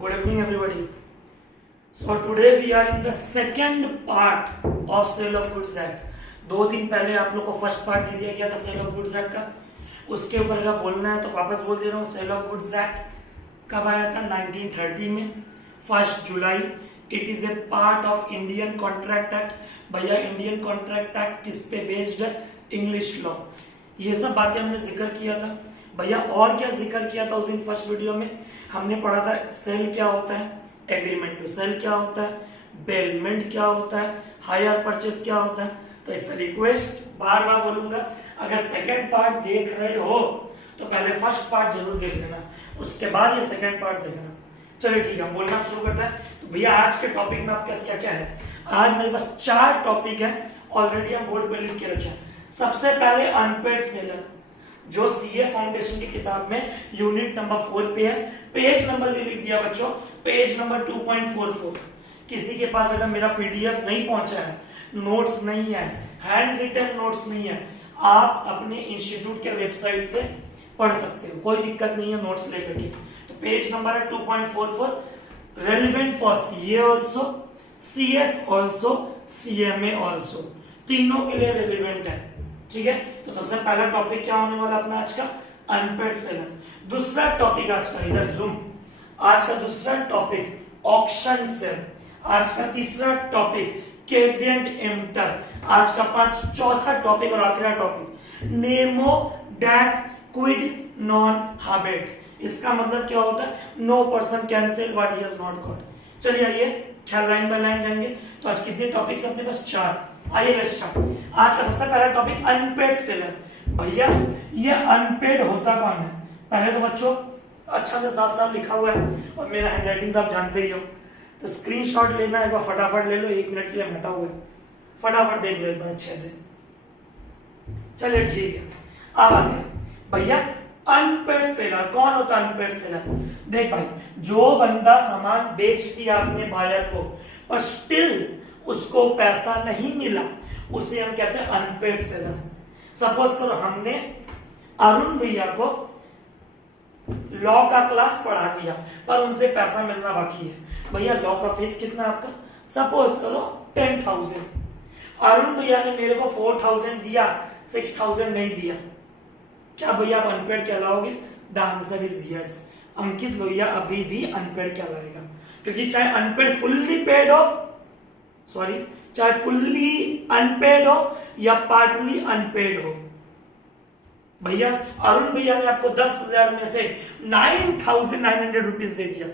Good evening, everybody. So today we are in the second part of Sale of Goods Act. 2 दिन पहले आप लोग को first part दे दिया गया था सेल ऑफ गुड्स एक्ट का. उसके ऊपर अगर बोलना है तो वापस बोल दे रहा हूँ. सेल ऑफ गुड्स एक्ट कब आया था? 1930 में, 1 जुलाई. It is a part of Indian contract act. भैया इंडियन कॉन्ट्रैक्ट एक्ट किस पे बेस्ड है? English law. ये सब बातें हमने जिक्र किया था. भैया और क्या जिक्र किया था उस दिन फर्स्ट वीडियो में? हमने पढ़ा था सेल क्या होता है, एग्रीमेंट टू सेल क्या होता है, बेलमेंट क्या होता है, हायर परचेस क्या होता है. तो इट्स रिक्वेस्ट, बार बार बोलूंगा, अगर सेकंड पार्ट देख रहे हो तो पहले फर्स्ट पार्ट जरूर देख लेना, उसके बाद ये सेकंड पार्ट देखना. चलिए ठीक है, बोलना शुरू करता है. तो भैया आज के टॉपिक में आपके क्या क्या है? आज मेरे पास 4 टॉपिक है, ऑलरेडी हम बोर्ड पे लिख के रखे हैं. सबसे पहले अनपेड सेलर, जो सीए फाउंडेशन की किताब में यूनिट नंबर 4 पे है. पेज नंबर भी लिख दिया बच्चों, पेज नंबर 2.44. किसी के पास अगर मेरा पीडीएफ नहीं पहुंचा है, नोट्स नहीं है, हैंड रिटन नोट्स नहीं है, आप अपने इंस्टीट्यूट के वेबसाइट से पढ़ सकते हो, कोई दिक्कत नहीं है नोट्स लेकर के. तो पेज नंबर है 2.44. Relevant for CA also, CS also, CMA also, तीनों के लिए रेलिवेंट है. ठीक है, तो सबसे पहला टॉपिक क्या होने वाला अपना आज का? Unpaid seller. दूसरा टॉपिक आज का, इधर जूम, आज का दूसरा टॉपिक ऑक्शन सेल. आज का तीसरा टॉपिक केविएंट एम्टर. आज का चौथा टॉपिक और आखिरी टॉपिक नेमो डैट क्विड नॉन हाबिट. इसका मतलब क्या होता है? No person can sell what he has not got. चलिए आइए, ख्याल लाइन बाय लाइन जाएंगे. तो आज कितने टॉपिक्स अपने पास? 4. आइए आज का सबसे पहला टॉपिक अनपेड सेलर. भैया ये अनपेड होता कौन है? पहले तो बच्चों अच्छा से साफ साफ लिखा हुआ है और मेरा हैंडराइटिंग तो आप जानते ही हो, तो स्क्रीनशॉट लेना है, फटाफट ले लो. 1 मिनट के लिए हटा हुआ है, फटाफट देख लो एक बार अच्छे से. चलिए ठीक है, अब आते हैं भैया अनपेड सेलर. कौन होता है अनपेड सेलर? देख भाई, जो बंदा सामान बेच दिया अपने बायर को पर स्टिल उसको पैसा नहीं मिला, उसे हम कहते हैं अनपेड सेलर. सपोज करो हमने अरुण भैया को लॉ का क्लास पढ़ा दिया पर उनसे पैसा मिलना बाकी है. भैया लॉ का फीस कितना आपका? सपोज करो 10,000. अरुण भैया ने मेरे को 4,000 दिया, 6,000 नहीं दिया. क्या भैया आप अनपेड कहलाओगे? The answer is yes. Ankit Lohiya अभी भी अनपेड कहलाएगा, क्योंकि चाहे अनपेड फुल्ली पेड हो, सॉरी, चाहे फुल्ली अनपेड हो या पार्टली अनपेड हो. भैया अरुण भैया ने आपको 10,000 में से 9,900 रुपीज दे दिया,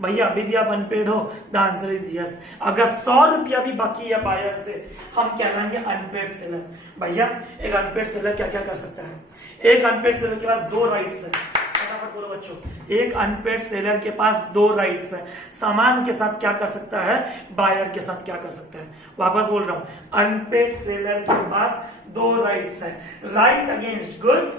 भैया अभी भी आप अनपेड हो? The answer is yes. अगर 100 रुपया भी बाकी है बायर से, हम कहलाएंगे अनपेड सेलर. भैया एक अनपेड सेलर क्या क्या कर सकता है? एक अनपेड सेलर के पास 2 राइट्स है. फटाफट बोलो बच्चों, एक अनपेड सेलर के पास 2 राइट्स है. सामान के साथ क्या कर सकता है? बायर के साथ क्या कर सकता है? वापस बोल रहा हूं, अनपेड सेलर के पास 2 राइट्स है. Right against goods,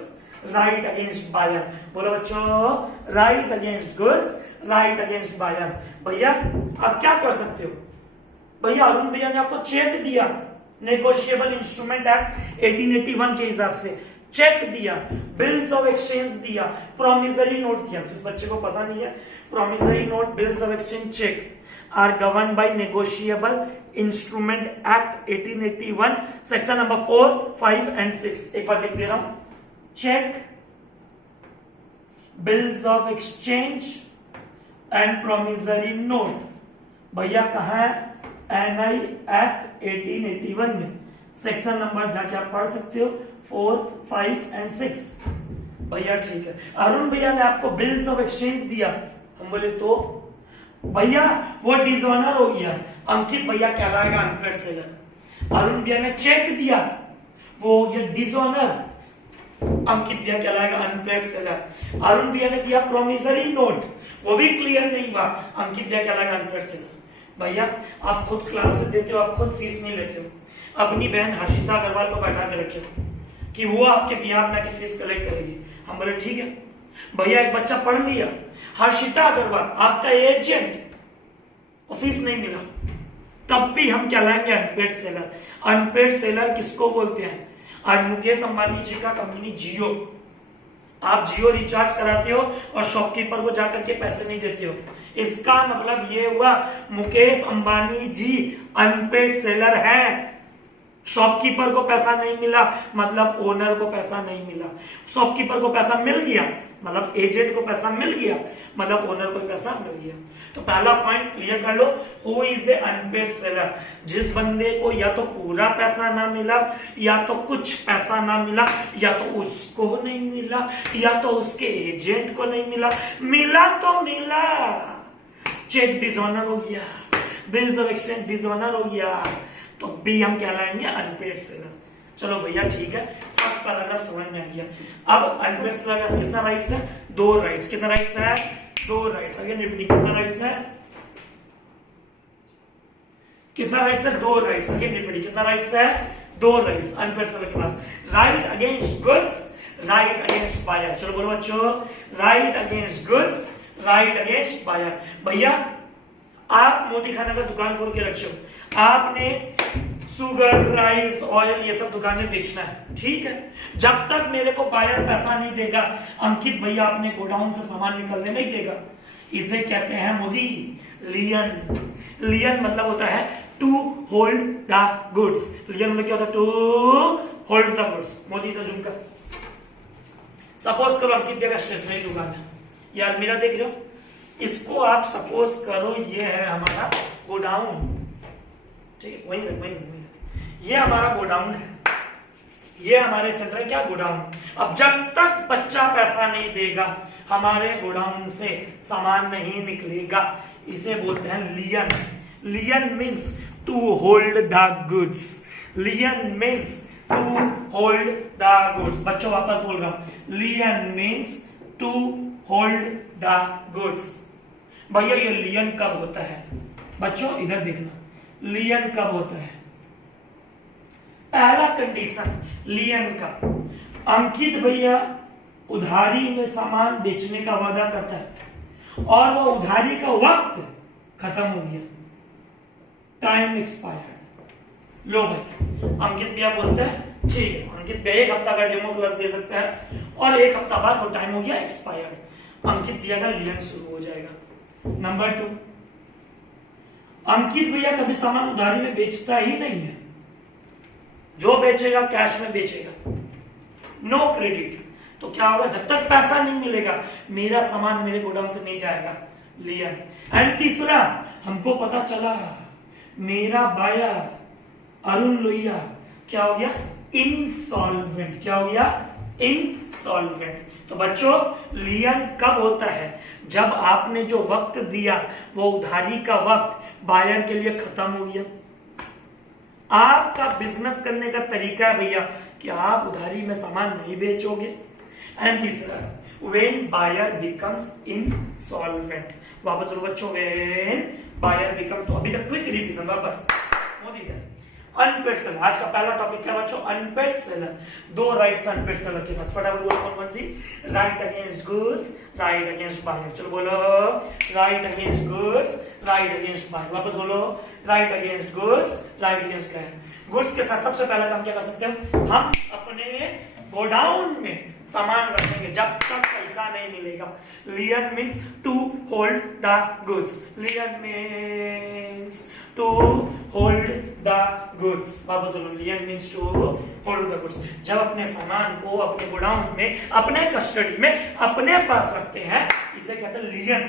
right against buyer. बोलो बच्चों, right against goods, right against buyer. भैया आप क्या कर सकते हो? भैया अरुण भैया ने आपको चेक दिया, नेगोशिएबल इंस्ट्रूमेंट एक्ट 1881 के हिसाब से चेक दिया, बिल्स ऑफ एक्सचेंज दिया, प्रोमिसरी नोट दिया. जिस बच्चे को पता नहीं है, promissory note, bills of exchange, cheque are govern by negotiable instrument act 1881 section number 4, 5 and 6. एक बार लिख दे रहा हूं, cheque, bills of exchange and promissory note. भैया कहां है? एनआई एक्ट 1881 में. सेक्शन नंबर जाके आप पढ़ सकते हो, 4, 5 एंड 6. भैया ठीक है, अरुण भैया ने आपको बिल्स ऑफ एक्सचेंज दिया, हम बोले तो भैया वो डिसऑनर हो गया, अंकित भैया कहलाएगा अनपेड सेलर. अरुण भैया ने चेक दिया, वो हो गया डिसऑनर, अंकित भैया कहलाएगा अनपेड सेलर. अरुण भैया ने दिया प्रोमिसरी नोट, वो भी क्लियर नहीं हुआ, अंकित भैया कहलाएगा अनपेड सेलर. भैया आप खुद क्लासेस देते हो, आप खुद फीस नहीं लेते हो, अपनी बहन हर्षिता अग्रवाल को बैठा के रखे हो कि वो आपके बिहार में फीस कलेक्ट करेगी. हम बोले ठीक है. भैया एक बच्चा पढ़ लिया, हर्षिता अग्रवाल आपका एजेंट को फीस नहीं मिला, तब भी हम कहलाएंगे अनपेड सेलर. अनपेड सेलर किसको बोलते हैं? आज मुकेश अंबानी जी का कंपनी जियो, आप जियो रिचार्ज कराते हो और शॉपकीपर को जाकर के पैसे नहीं देते हो, इसका मतलब ये हुआ मुकेश अंबानी जी अनपेड सेलर है। शॉपकीपर को पैसा नहीं मिला मतलब ओनर को पैसा नहीं मिला, शॉपकीपर को पैसा मिल गया मतलब एजेंट को पैसा मिल गया मतलब ओनर को पैसा मिल गया। तो पहला पॉइंट क्लियर कर लो, who is a unpaid seller, जिस बंदे को या तो पूरा पैसा ना मिला या तो कुछ पैसा ना मिला या तो उसको नहीं मिला या तो उसके एजेंट को नहीं मिला, मिला तो मिला, चेक डिसऑनर हो गया, बिल्स ऑफ एक्सचेंज डिसऑनर हो गया, तो बी हम कहलाएंगे अनपेड सेलर। चलो भैया ठीक है, फर्स्ट पैराग्राफ समझ में आ गया। अब अनपेड सेलर का कितना राइट्स है? 2 राइट्स। कितना राइट्स है? 2 राइट्स। अगेन रिपीटिंग, कितना राइट्स है? कितना राइट्स है? 2 राइट्स। अगेन रिपीटिंग, कितना राइट्स है? 2 राइट्स अनपेड सेलर के पास। Right against goods, right against buyer. चलो बोलो बच्चों, right against goods, right against buyer. भैया आप मोदी खाना का दुकान खोल के रखे हो, आपने शुगर, राइस, ऑयल ये सब दुकानें बेचना है, ठीक है। जब तक मेरे को बायर पैसा नहीं देगा, अंकित भैया अपने गोडाउन से सामान निकलने नहीं देगा, इसे कहते हैं मोदी लियन। लियन मतलब होता है to hold the goods. Lien मतलब क्या होता है? To hold the goods. Modi का जूम कर, सपोज करो अंकित भैया का स्टेशनरी दुकान है, ये अलमीरा देख रहे हो, इसको आप सपोज करो ये है हमारा गोडाउन, ठीक है, वही रख। ये हमारा गोडाउन है, ये हमारे सेंटर है क्या? गोडाउन। अब जब तक बच्चा पैसा नहीं देगा हमारे गोडाउन से सामान नहीं निकलेगा, इसे बोलते हैं lien. Lien means to hold the goods. Lien means to hold the goods. बच्चों वापस बोल रहा हूं, lien means to hold the goods. भैया ये लियन कब होता है? बच्चों इधर देखना, लियन कब होता है? पहला कंडीशन लियन का, अंकित भैया उधारी में सामान बेचने का वादा करता है और वो उधारी का वक्त खत्म हो गया, टाइम एक्सपायर्ड। लो भाई, अंकित भैया बोलते हैं ठीक है, अंकित भैया 1 हफ्ता का डेमो क्लास दे सकता है और 1 हफ्ता बाद वो टाइम हो गया एक्सपायर्ड, अंकित भैया का लियन शुरू हो जाएगा। नंबर 2, अंकित भैया कभी सामान उधारी में बेचता ही नहीं है, जो बेचेगा कैश में बेचेगा, नो क्रेडिट। तो क्या होगा? जब तक पैसा नहीं मिलेगा मेरा सामान मेरे गोडाउन से नहीं जाएगा, लियन। एंड तीसरा, हमको पता चला मेरा बायर अरुण लोहिया क्या हो गया? इनसॉल्वेंट। क्या हो गया? इनसॉल्वेंट। तो बच्चों लियन कब होता है? जब आपने जो वक्त दिया वो उधारी का वक्त बायर के लिए खत्म हो गया। आपका बिजनेस करने का तरीका है भैया कि आप उधारी में सामान नहीं बेचोगे। एंड तीसरा, व्हेन बायर बिकम्स इनसॉल्वेंट। वापस बोलो बच्चों, व्हेन बायर बिकम, तो अभी तक क्विक रिवीजन वापस मोदी का अनपेड सेलर। आज का पहला टॉपिक क्या बच्चों? Unpaid seller. 2 rights unpaid seller के पास, फटाफट बोलो कौन कौन सी? Right against goods, right against buyer. चलो बोलो, right against goods, right against buyer. वापस बोलो, right against goods, right against buyer. Goods के साथ सबसे पहला काम क्या कर सकते हो? हम अपने गोडाउन में सामान रखेंगे जब तक पैसा नहीं मिलेगा। Lien means to hold the goods. Lien means to hold the goods. वापस बोलो, lien means to hold the goods. जब अपने सामान को अपने गोडाउन में, अपने कस्टडी में, अपने पास रखते हैं, इसे कहते हैं लियन।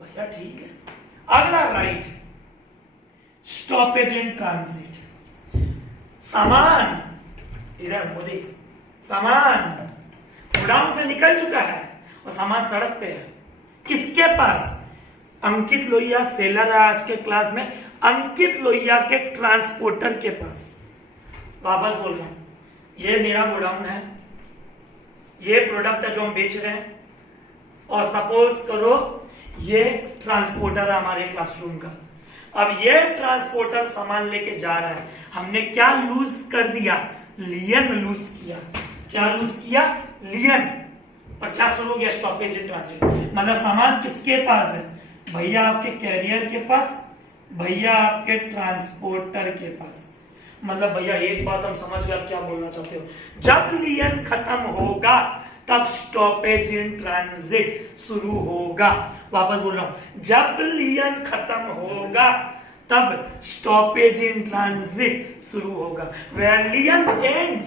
भैया ठीक है। अगला राइट, स्टॉपेज इन ट्रांजिट। सामान इधर मोदी, सामान गोडाउन से निकल चुका है और सामान सड़क पे है, किसके पास? अंकित लोहिया सेलर है आज के क्लास में, अंकित लोहिया के ट्रांसपोर्टर के पास। वापस बोल रहा हूं, ये मेरा गोडाउन है, ये प्रोडक्ट है जो हम बेच रहे हैं, और सपोज करो ये ट्रांसपोर्टर है हमारे क्लासरूम का। अब ये ट्रांसपोर्टर सामान लेके जा रहा है, हमने क्या लूज कर दिया? लियन लूज किया। क्या लूज किया? लियन। और क्या शुरू हो गया? Stoppage in transit. मतलब सामान किसके पास है? भैया आपके कैरियर के पास, भैया आपके ट्रांसपोर्टर के पास। मतलब भैया एक बात हम समझ गए, आप क्या बोलना चाहते हो। जब लियन खत्म होगा तब स्टॉपेज इन ट्रांजिट शुरू होगा। वापस बोल रहा हूं, जब लियन खत्म होगा तब स्टॉपेज इन ट्रांजिट शुरू होगा। Where lien ends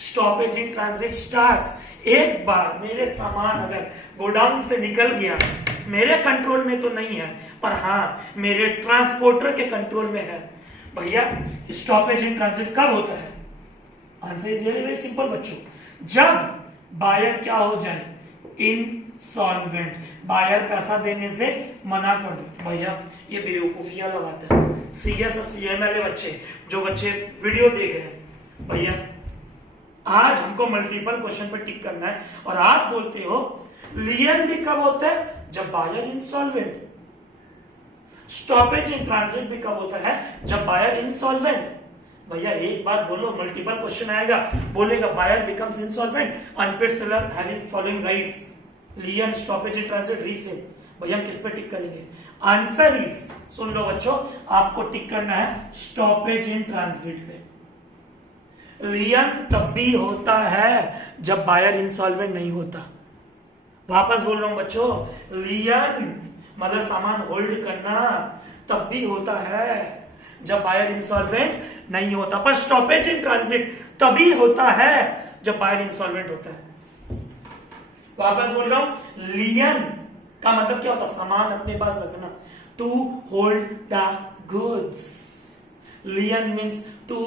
stoppage in transit starts. एक बार मेरे सामान अगर गोडाउन से निकल गया, मेरे कंट्रोल में तो नहीं है, पर हाँ मेरे ट्रांसपोर्टर के कंट्रोल में है। भैया स्टॉपेज इन ट्रांजिट कब होता है? Answer is very very simple बच्चों, जब बायर क्या हो जाए, इनसॉल्वेंट, बायर पैसा देने से मना कर दो। भैया ये बेवकूफियां लगाता है सीएस और सीएमएल बच्चे, जो बच्चे वीडियो देख रहे हैं। भैया आज हमको मल्टीपल क्वेश्चन पे टिक करना है और आप बोलते हो लियन भी कब होता है? जब buyer insolvent. Stoppage in transit भी कब होता है? जब बायर इनसॉल्वेंट। भैया एक बात बोलो, मल्टीपल क्वेश्चन आएगा, बोलेगा buyer becomes insolvent, unpaid seller having following rights, lien, stoppage in transit, resale. भैया हम किस पे टिक करेंगे? आंसर इज, सुन लो बच्चों, आपको टिक करना है स्टॉपेज इन ट्रांजिट पे। लियन तब भी होता है जब बायर इंसॉल्वेंट नहीं होता। वापस बोल रहा हूं बच्चों, लियन मतलब सामान होल्ड करना तब भी होता है जब बायर इंसॉल्वेंट नहीं होता, पर स्टॉपेज इन ट्रांजिट तभी होता है जब बायर इंसॉल्वेंट होता है। वापस बोल रहा हूं, लियन का मतलब क्या होता? सामान अपने पास रखना, to hold the goods. Lien means to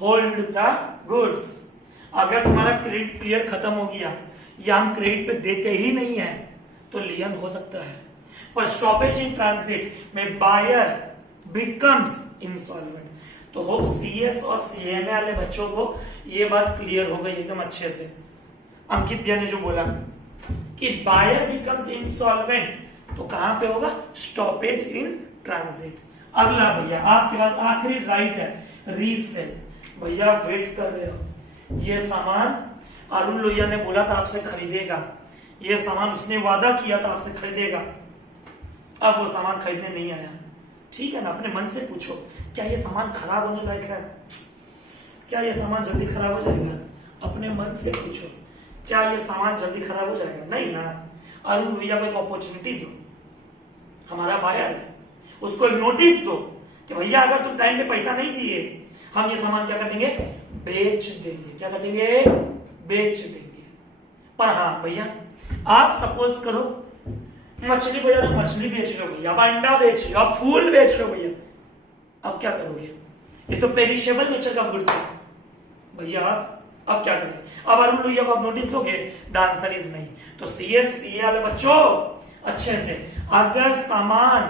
hold the goods. अगर तुम्हारा क्रेडिट पीरियड खत्म हो गया या हम क्रेडिट पे देते ही नहीं है तो लियन हो सकता है, पर स्टॉपेज इन ट्रांजिट में बायर बिकम्स इंसॉल्वेंट। तो होप सीएस और सीएमए वाले बच्चों को ये बात क्लियर हो गई एकदम अच्छे से। अंकित भैया ने जो बोला कि बायर बिकम्स इंसॉल्वेंट, तो कहां पे होगा? Stoppage in transit. अगला भैया आपके पास आखिरी राइट है, रीसेल। भैया वेट कर रहे हो, ये सामान अरुण लोहिया ने बोला था आपसे खरीदेगा, ये सामान उसने वादा किया था आपसे खरीदेगा, अब वो सामान खरीदने नहीं आया। ठीक है ना, अपने मन से पूछो, क्या ये सामान खराब होने लायक है? क्या ये सामान जल्दी खराब हो जाएगा? अपने मन से पूछो, क्या ये सामान जल्दी खराब हो जाएगा? नहीं ना। अरुण भैया को एक अपॉर्चुनिटी दो, हमारा बायर है, उसको एक नोटिस दो कि भैया अगर तुम टाइम पे पैसा नहीं दिए, हम ये सामान क्या कर देंगे? बेच देंगे। क्या कर देंगे? बेच देंगे। पर हाँ भैया, आप सपोज करो मछली बाजार में मछली बेच रहे हो भैया, अब अंडा बेच रहे हो, अब फूल बेच रहे हो भैया, अब क्या करोगे? ये तो पेरिशेबल नेचर का गुड्स है भैया, अब क्या करें? अब अरुण लोहिया को आप नोटिस दोगे? द आंसर इज नहीं। तो सीएस सीए वाले बच्चों अच्छे से, अगर सामान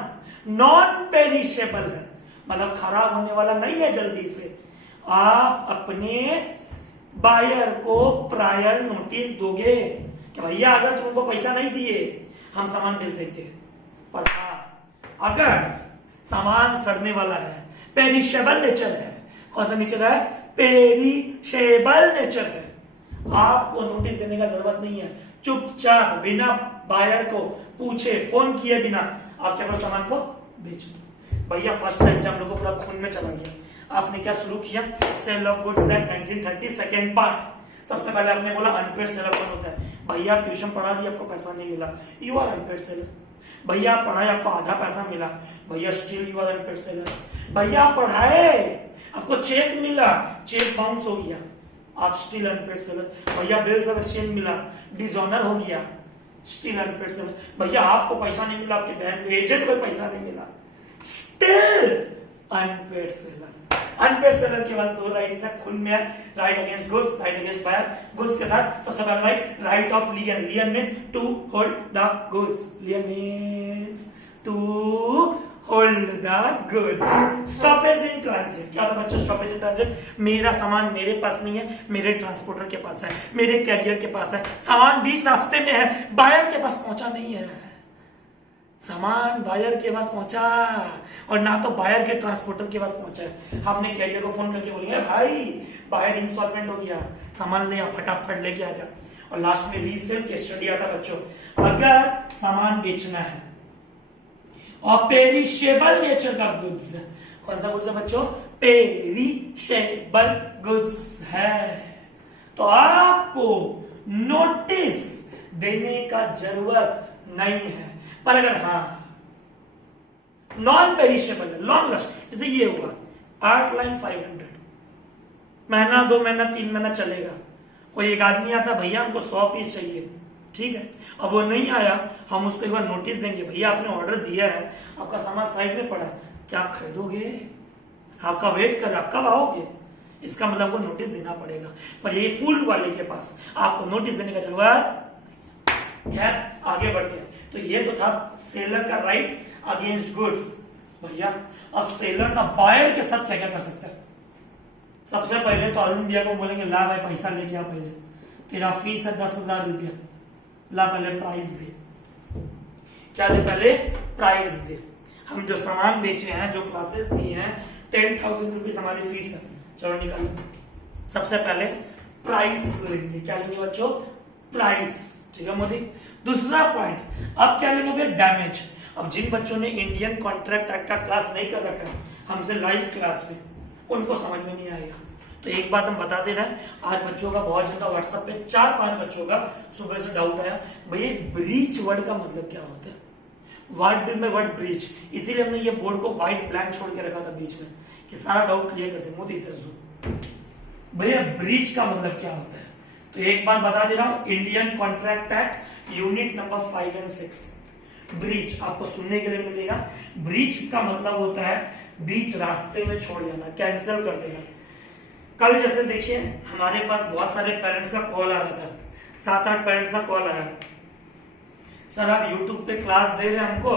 नॉन पेरिशेबल है, मतलब खराब होने वाला नहीं है जल्दी से, आप अपने बायर को प्रायर नोटिस दोगे कि भैया अगर तुमको पैसा नहीं दिए हम सामान बेच देंगे। पर हाँ, अगर सामान सड़ने वाला है, पेरिशेबल नेचर है, कौन सा नेचर है? पेरिशेबल नेचर है, आपको नोटिस देने का जरूरत नहीं है। चुपचाप बिना बायर को पूछे, फोन किए बिना आप क्या करो? सामान को बेच दो। भैया फर्स्ट टाइम जब हम लोग को पूरा खून में चला गया, आपने क्या शुरू किया? Sale of goods act 1930 second part. सबसे पहले आपने बोला अनपेड सेलर कौन होता है? भैया आप ट्यूशन पढ़ा दिए, आपको पैसा नहीं मिला, यू आर अनपेड सेलर। भैया आप पढ़ाए, आपको आधा पैसा मिला, भैया still you are unpaid seller. भैया आप पढ़ाए, आपको चेक मिला, चेक बाउंस हो गया, आप स्टिल अनपेड सेलर। भैया बिल्स ऑफ एक्सचेंज मिला, डिसऑनर हो गया, स्टिल अनपेड सेलर। भैया आपको पैसा नहीं मिला, आपके बहन एजेंट को पैसा नहीं मिला, still unpaid seller. Unpaid seller के पास दो राइट्स है खून में, right against goods, right against buyer. Goods के साथ सबसे पहला right, right of lien. Lien means to hold the goods. Lien means to hold the goods. Stoppage in transit क्या होता है बच्चों? स्टॉपेज इन ट्रांजिट, मेरा सामान मेरे पास नहीं है, मेरे ट्रांसपोर्टर के पास है, मेरे कैरियर के पास है, सामान बीच रास्ते में है, बायर के पास पहुंचा नहीं है। सामान बायर के पास पहुंचा और ना तो बायर के ट्रांसपोर्टर के पास पहुंचा है। हमने कैरियर को फोन करके बोलेंगे भाई बायर इंसॉल्वेंट हो गया, सामान ले आ, फटाफट लेके आ जा। और लास्ट में रीसेल के स्टडी आता बच्चों, अगर सामान बेचना है और पेरिशेबल नेचर का गुड्स है, कौन सा गुड्स है बच्चों? पेरिशेबल गुड्स है, तो आपको नोटिस देने का जरूरत नहीं है। पर अगर हाँ नॉन पेरिशेबल है, लॉन्ग लास्ट, जैसे ये हुआ 8 लाइन 500, महीना 2 महीना 3 महीना चलेगा। कोई एक आदमी आता, भैया हमको 100 पीस चाहिए, ठीक है, अब वो नहीं आया, हम उसको एक बार नोटिस देंगे, भैया आपने ऑर्डर दिया है, आपका सामान साइड में पड़ा, क्या आप खरीदोगे? आपका वेट कर, आप कब आओगे? इसका मतलब आपको नोटिस देना पड़ेगा। पर ये फुल वाले के पास आपको नोटिस देने का जरूरत। खैर आगे बढ़ते हैं। तो ये तो था सेलर का राइट अगेंस्ट गुड्स। भैया अब सेलर ना बायर के साथ क्या क्या कर सकता है? सबसे पहले तो अरुण भैया को बोलेंगे, ला भाई पैसा लेके आ, पहले तेरा फीस है 10,000 रुपया, ला पहले प्राइस दे। क्या दे? पहले प्राइस दे। हम जो सामान बेचे हैं, जो क्लासेस दिए हैं, 10,000 रुपीज हमारी फीस है, चलो निकालो। सबसे पहले प्राइस लेंगे। क्या लेंगे बच्चों? प्राइस। ठीक है मोदी। दूसरा पॉइंट, अब क्या लेंगे भैया? डैमेज। अब जिन बच्चों ने इंडियन कॉन्ट्रैक्ट एक्ट का क्लास नहीं कर रखा है हमसे लाइव क्लास में, उनको समझ में नहीं आएगा। तो एक बात हम बता दे रहे हैं, आज बच्चों का बहुत ज्यादा व्हाट्सएप पे 4-5 बच्चों का सुबह से डाउट आया, भैया ब्रीच वर्ड का मतलब क्या होता है? वर्ड में वर्ड ब्रीच, इसीलिए हमने ये बोर्ड को व्हाइट ब्लैंक छोड़ के रखा था बीच में कि सारा डाउट क्लियर कर दे। मोदी इधर भैया ब्रीच का मतलब क्या होता है? तो एक बार बता दे रहा हूं, Indian contract act unit number 5 और 6, ब्रीच आपको सुनने के लिए मिलेगा। ब्रीच का मतलब होता है बीच रास्ते में छोड़ जाना, कैंसिल कर देना। कल जैसे देखिए हमारे पास बहुत सारे पेरेंट्स का कॉल आ रहा था, 7-8 पेरेंट्स का कॉल आया, सर आप यूट्यूब पे क्लास दे रहे हैं हमको,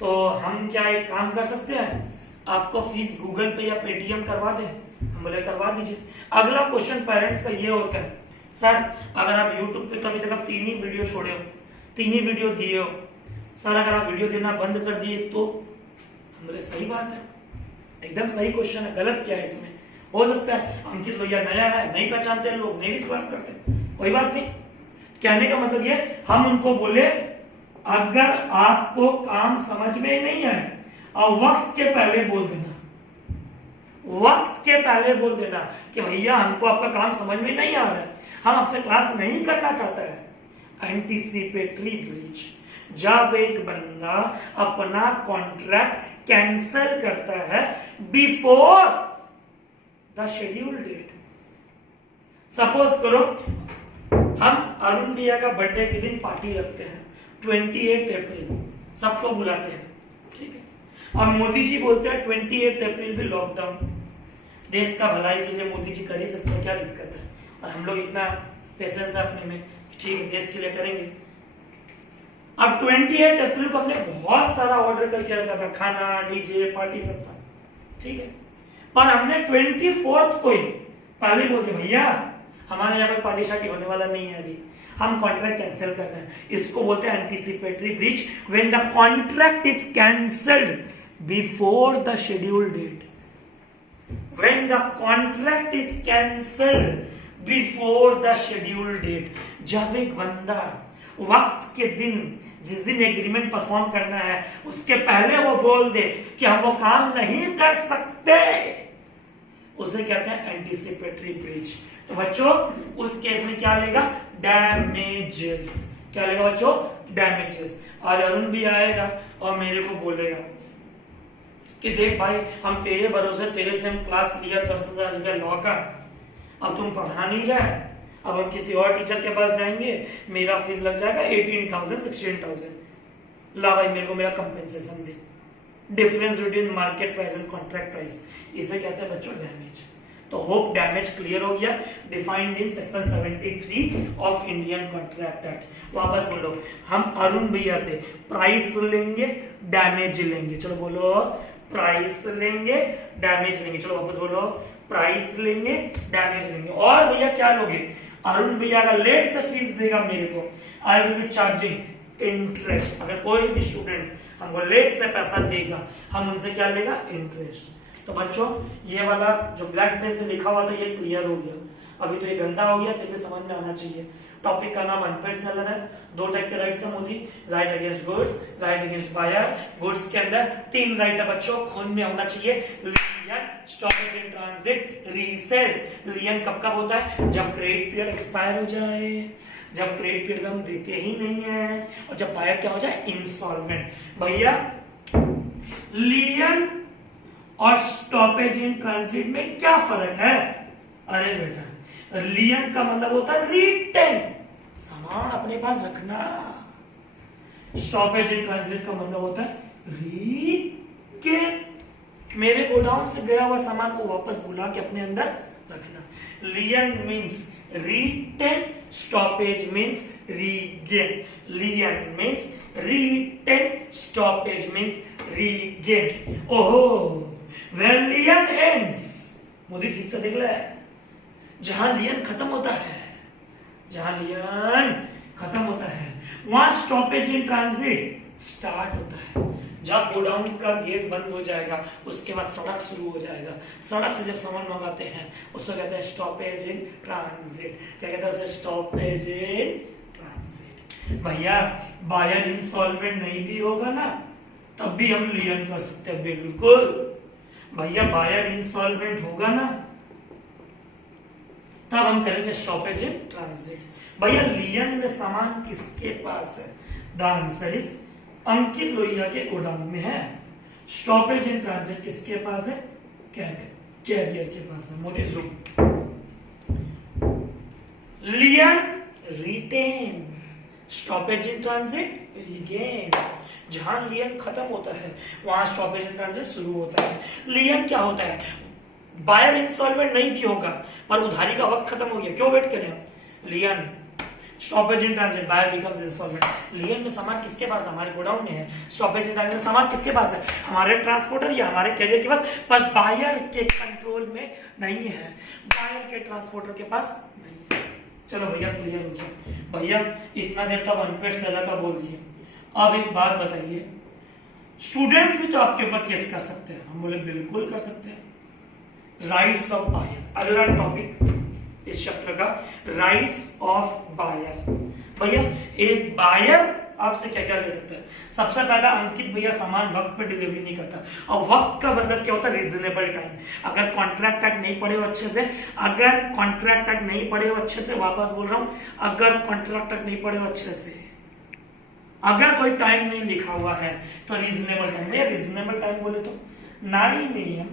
तो हम क्या एक काम कर सकते हैं, आपको फीस गूगल पे या पेटीएम करवा दें? हम बोले करवा दीजिए। अगला क्वेश्चन पेरेंट्स का ये होता है, सर अगर आप यूट्यूब पे कभी तक आप 3 ही वीडियो छोड़े हो, 3 ही वीडियो दिए हो, सर अगर आप वीडियो देना बंद कर दिए तो? हम बोले सही बात है, एकदम सही क्वेश्चन है, गलत क्या है इसमें? हो सकता है अंकित भैया नया है, नहीं पहचानते लोग, नहीं विश्वास करते, कोई बात नहीं। कहने का मतलब ये, हम उनको बोले अगर आपको काम समझ में नहीं आए और वक्त के पहले बोल देना, वक्त के पहले बोल देना कि भैया हमको आपका काम समझ में नहीं आ रहा है, हम आपसे क्लास नहीं करना चाहता है। एंटीसिपेटरी ब्रीच, जब एक बंदा अपना कॉन्ट्रैक्ट कैंसिल करता है before the schedule date. Suppose करो हम अरुण भैया का बर्थडे के दिन पार्टी रखते हैं 28 अप्रैल, सबको बुलाते हैं, ठीक है। अब मोदी जी बोलते हैं 28 अप्रैल भी लॉकडाउन, देश का भलाई के लिए मोदी जी कर ही सकते हैं, क्या दिक्कत है? और हम लोग इतना पेशेंस है अपने में, ठीक है देश के लिए करेंगे। अब 28 अप्रैल को हमने बहुत सारा ऑर्डर करके रखा था, खाना, डीजे, पार्टी सब था, ठीक है। पर हमने 24 को ही पहले बोल दिया भैया हमारे यहाँ पे पार्टी शार्टी होने वाला नहीं है, अभी हम कॉन्ट्रैक्ट कैंसिल कर रहे हैं। इसको बोलते हैं anticipatory breach, when the contract is cancelled before the schedule date. When the contract is cancelled before the schedule date, जब एक बंदा वक्त के दिन, जिस दिन एग्रीमेंट परफॉर्म करना है उसके पहले वो बोल दे कि हम वो काम नहीं कर सकते, उसे कहते हैं एंटीसिपेटरी ब्रीच। तो बच्चों उस केस में क्या लेगा? डैमेजेस। क्या लेगा बच्चों? डैमेजेस। आज अरुण भी आएगा और मेरे को बोलेगा कि देख भाई हम तेरे भरोसे, तेरे से हम क्लास लिया 10,000 रुपया लॉ का, अब तुम पढ़ा नहीं रहा है, अब हम किसी और टीचर के पास जाएंगे, मेरा फीस लग जाएगा 18,000 16,000, ला भाई मेरे को मेरा compensation they, difference between market price and contract price, इसे कहते हैं बच्चों डैमेज। तो होप डैमेज क्लियर हो गया, defined in section 73 of Indian contract act. वापस बोलो, हम अरुण भैया से प्राइस लेंगे, डैमेज लेंगे, चलो बोलो प्राइस लेंगे, डैमेज लेंगे, चलो वापस बोलो प्राइस लेंगे, डैमेज लेंगे। और भैया क्या लोगे? अरुण भैया का लेट से फीस देगा मेरे को, I will be charging interest. अगर कोई भी स्टूडेंट हमको लेट से पैसा देगा, हम उनसे क्या लेगा? इंटरेस्ट। तो बच्चों ये वाला जो ब्लैक पेन से लिखा हुआ था ये क्लियर हो गया। अभी तो ये गंदा हो गया, फिर भी समझ में आना चाहिए। टॉपिक का नाम अनपेड सेलर है। 2 टाइप के राइट्स है Modi, right against goods, right against buyer. Goods के अंदर 3 राइट है बच्चों, खून में होना चाहिए, लियन, स्टॉपेज इन ट्रांजिट, रीसेल। लियन कब कब होता है? जब क्रेडिट पीरियड एक्सपायर हो जाए, जब क्रेडिट पीरियड हम देते ही नहीं है, और जब बायर क्या हो जाए, इंसॉल्वेंट। भैया लियन और स्टॉपेज इन ट्रांजिट में क्या फर्क है? अरे बेटा, लियन का मतलब होता है रिटेन, सामान अपने पास रखना। स्टॉपेज इन ट्रांजिट का मतलब होता है रीगेन, मेरे गोडाउन से गया हुआ सामान को वापस बुला के अपने अंदर रखना। Lien means retain, stoppage means regain. Lien means retain, stoppage means regain. ओहो, वेयर लियन एंड्स, मोदी ठीक से देख ले, जहां लियन खत्म होता है, जहां लियन खत्म होता है वहां स्टॉपेज इन ट्रांजिट स्टार्ट होता है। जब गोडाउन का गेट बंद हो जाएगा उसके बाद सड़क शुरू हो जाएगा, सड़क से जब सामान मंगाते हैं उसको कहते हैं स्टॉपेज इन ट्रांजिट। क्या कहते हैं उसे? Stoppage in transit. भैया बायर इंसॉल्वेंट नहीं भी होगा ना तब भी हम लियन कर सकते हैं, बिल्कुल। भैया बायर इंसॉल्वेंट होगा ना तब हम करेंगे स्टॉपेज इन ट्रांजिट। भैया लियन में सामान किसके पास है? द आंसर इज अंकित लोहिया के गोडाउन में है। स्टॉपेज इन ट्रांजिट किसके पास है? कैरियर के पास है। Modi zoom. Lien retain, stoppage in transit regain. जहां लियन खत्म होता है वहां स्टॉपेज इन ट्रांजिट शुरू होता है। लियन क्या होता है? बायर इंसॉल्वेंट नहीं भी होगा पर उधारी का वक्त खत्म हो गया, क्यों वेट करें? Lien, stoppage in transit, buyer becomes insolvent. Lien में सामान किसके पास है? हमारे गोडाउन में है। स्टॉपेज इन ट्रांजिट में सामान किसके पास है? हमारे ट्रांसपोर्टर या हमारे कैरियर के पास, पर बायर के कंट्रोल में नहीं है, बायर के ट्रांसपोर्टर के पास नहीं है। चलो भैया क्लियर हो गया। भैया इतना देर तक अनपेड सेलर का बोल दिए, अब एक बात बताइए, स्टूडेंट्स भी तो आपके ऊपर केस कर सकते हैं। हम बोले बिल्कुल कर सकते हैं। राइट्स ऑफ बायर, अगला टॉपिक इस चैप्टर का, राइट्स ऑफ बायर। भैया एक बायर आपसे क्या क्या ले सकता है? सबसे पहला, अंकित भैया सामान वक्त पे डिलीवरी नहीं करता, और वक्त का मतलब क्या होता है? Reasonable time. अगर कॉन्ट्रैक्ट तक नहीं पढ़े हो अच्छे से, अगर कॉन्ट्रैक्ट तक नहीं पढ़े हो अच्छे से, वापस बोल रहा हूं, अगर कॉन्ट्रैक्ट तक नहीं पढ़े हो अच्छे से, अगर कोई टाइम नहीं लिखा हुआ है तो रीजनेबल टाइम। भैया रीजनेबल टाइम बोले तो 9 AM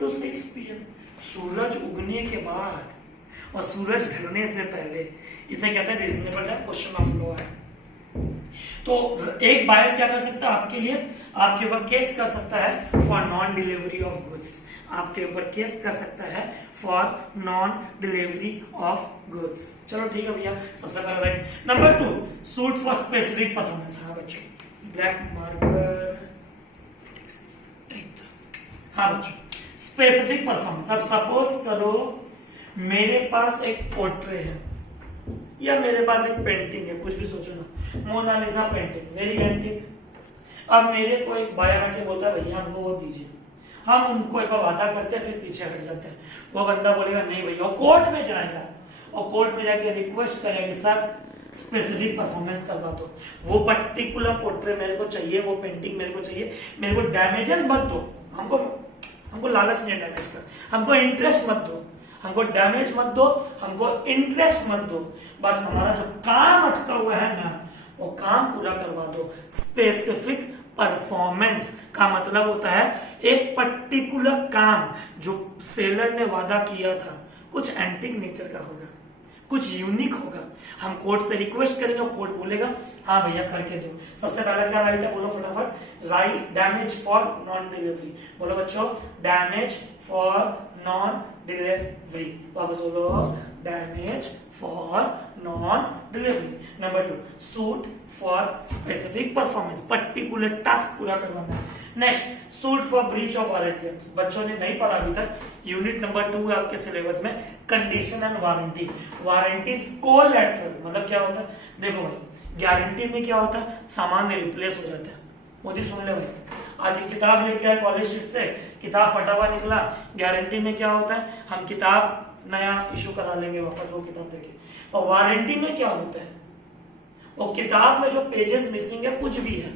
to 6 PM, सूरज उगने के बाद और सूरज ढलने से पहले, इसे कहते हैं reasonable time. Question of law है। तो एक बायर क्या कर सकता है आपके लिए? आपके ऊपर केस कर सकता है for non delivery of goods, आपके ऊपर केस कर सकता है for non delivery of goods. चलो ठीक है भैया, सबसे पहला right. Number 2, suit for specific performance. हाँ बच्चों, ब्लैक मार्कर, हाँ बच्चों, स्पेसिफिक परफॉर्मेंस। अब सपोज करो मेरे पास एक पोर्ट्रेट है या मेरे पास एक पेंटिंग है, कुछ भी सोचो ना, मोनालिसा पेंटिंग, वेरी एंटिक। अब मेरे को एक बायर आके बोलता है भैया हमको वो दीजिए, हम उनको एक वादा करते हैं फिर पीछे हट जाते हैं। वो बंदा बोलेगा नहीं भैया, वो कोर्ट में जाएगा और कोर्ट में जाके रिक्वेस्ट करेगा सर स्पेसिफिक परफॉर्मेंस करवा दो, वो पर्टिकुलर पोर्ट्रेट मेरे को चाहिए, वो पेंटिंग मेरे को चाहिए, मेरे को डैमेजेस मत दो, हमको लालच नहीं है डैमेज का, हमको इंटरेस्ट मत दो, हमको डैमेज मत दो, हमको इंटरेस्ट मत दो, बस हमारा जो काम अटका हुआ है ना वो काम पूरा करवा दो। स्पेसिफिक परफॉर्मेंस का मतलब होता है एक पर्टिकुलर काम जो सेलर ने वादा किया था, कुछ एंटिक नेचर का होगा, कुछ यूनिक होगा। हम कोर्ट से रिक्वेस्ट करेंगे, कोर्ट बोलेगा हाँ भैया करके दो। सबसे पहला क्या राइट है बोलो फटाफट? Right, damage for non delivery. बोलो बच्चों, डैमेज फॉर नॉन डिलीवरी। वापस बोलो, damage for non delivery. Number 2, suit for specific performance, particular task पूरा करवाना है। Next, suit for breach of warranty. बच्चों ने नहीं पढ़ा अभी तक, यूनिट नंबर 2 है आपके सिलेबस में, condition and warranty. Warranty is collateral, मतलब क्या होता है? देखो भाई, गारंटी में क्या होता है? सामान रिप्लेस हो जाता है। मोदी सुन ले भाई, आज एक किताब लेके आए कॉलेज शीट से, किताब फटा हुआ निकला, गारंटी में क्या होता है? हम किताब नया इशू करा लेंगे वापस वो किताब देके। और वारंटी में क्या होता है? वो किताब में जो पेजेस मिसिंग है, कुछ भी है,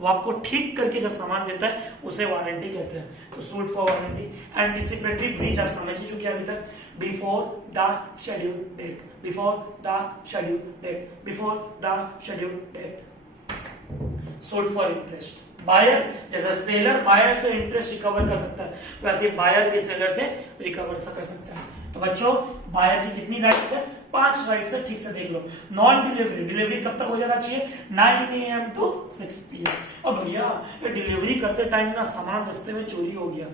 वो आपको ठीक करके जब सामान देता है उसे वारंटी कहते हैं। तो suit for warranty. Anticipatory breach आप समझ ही चुके हैं अभी तक, before the schedule date, before the schedule date, before the schedule date. Suit for interest, buyer जैसे सेलर बायर से इंटरेस्ट रिकवर कर सकता है, वैसे बायर भी सेलर से रिकवर कर सकता है। तो बच्चों बायर की कितनी राइट्स है? 5 राइट्स है, ठीक से देख लो। नॉन डिलीवरी, डिलीवरी कब तक हो जाना चाहिए? 9 AM to 6 PM। और भैया ये डिलीवरी करते टाइम ना सामान रास्ते में चोरी हो गया,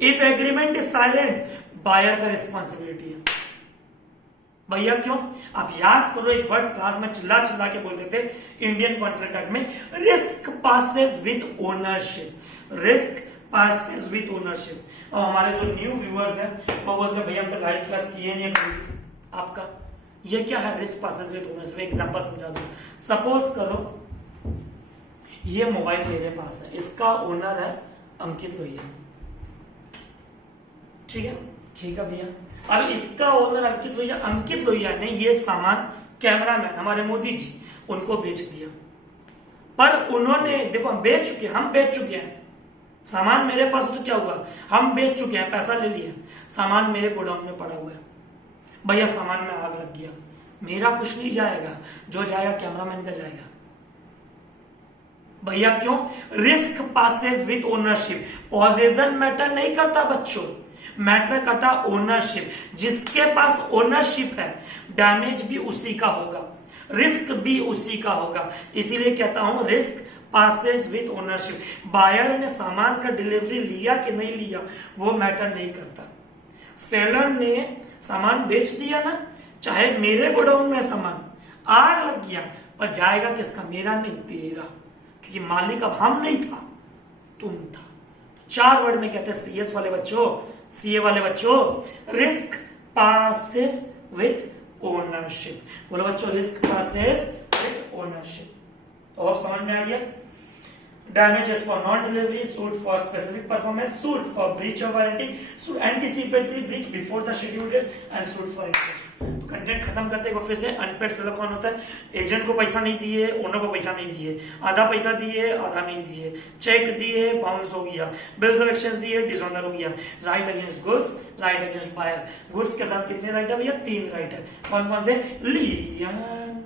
if agreement is silent, buyer का रिस्पॉन्सिबिलिटी है। भैया क्यों? आप याद करो एक वर्ड क्लास में चिल्ला चिल्ला के बोलते थे इंडियन कॉन्ट्रैक्ट एक्ट में, risk passes with ownership, risk passes with ownership. और हमारे जो न्यू व्यूअर्स हैं वो बोलते हैं भैया हम तो लाइव क्लास किए नहीं है आपका, ये क्या है risk passes with ownership? Example समझा दो। सपोज करो ये मोबाइल मेरे पास है, इसका ओनर है अंकित लोहिया, ठीक है? ठीक है भैया, अब इसका ओनर अंकित लोहिया ने ये सामान कैमरामैन हमारे मोदी जी उनको बेच दिया, पर उन्होंने देखो हम बेच चुके हैं, सामान मेरे पास तो क्या हुआ, हम बेच चुके हैं, पैसा ले लिया, सामान मेरे गोडाउन में पड़ा हुआ है। भैया सामान में आग लग गया, मेरा कुछ नहीं जाएगा, जो जाएगा कैमरामैन का जाएगा। भैया क्यों? Risk passes with ownership. Possession matter नहीं करता बच्चों, मैटर करता ओनरशिप। जिसके पास ओनरशिप है डैमेज भी उसी का होगा, रिस्क भी उसी का होगा, इसीलिए कहता हूं risk passes with ownership. Buyer ने सामान का डिलीवरी लिया कि नहीं लिया वो मैटर नहीं करता, सेलर ने सामान बेच दिया ना, चाहे मेरे गोडाउन में सामान आग लग गया, पर जाएगा किसका? मेरा नहीं, तेरा, क्योंकि मालिक अब हम नहीं था, तुम था। 4 वर्ड में कहते हैं सीएस वाले बच्चों, सीए वाले बच्चों, रिस्क पासेस विथ ओनरशिप। बोलो बच्चों, रिस्क पासेस विथ ओनरशिप। तो अब समझ में आ गया? Damages for non-delivery, suit for specific performance, suit for breach of warranty, suit anticipatory breach before the scheduled date, and suit for interest। तो content खत्म करते हैं फिर से। अनपेड सेलर कौन होता है? एजेंट को पैसा नहीं दिए, ओनर को पैसा नहीं दिए, आधा पैसा दिए आधा नहीं दिए, चेक दिए बाउंस हो गया, बिल्स ऑफ एक्सचेंज दिए डिसऑनर हो गया, right against goods, right against buyer. Goods के साथ कितने राइट है भैया? 3 राइट है। कौन कौन से? लियन,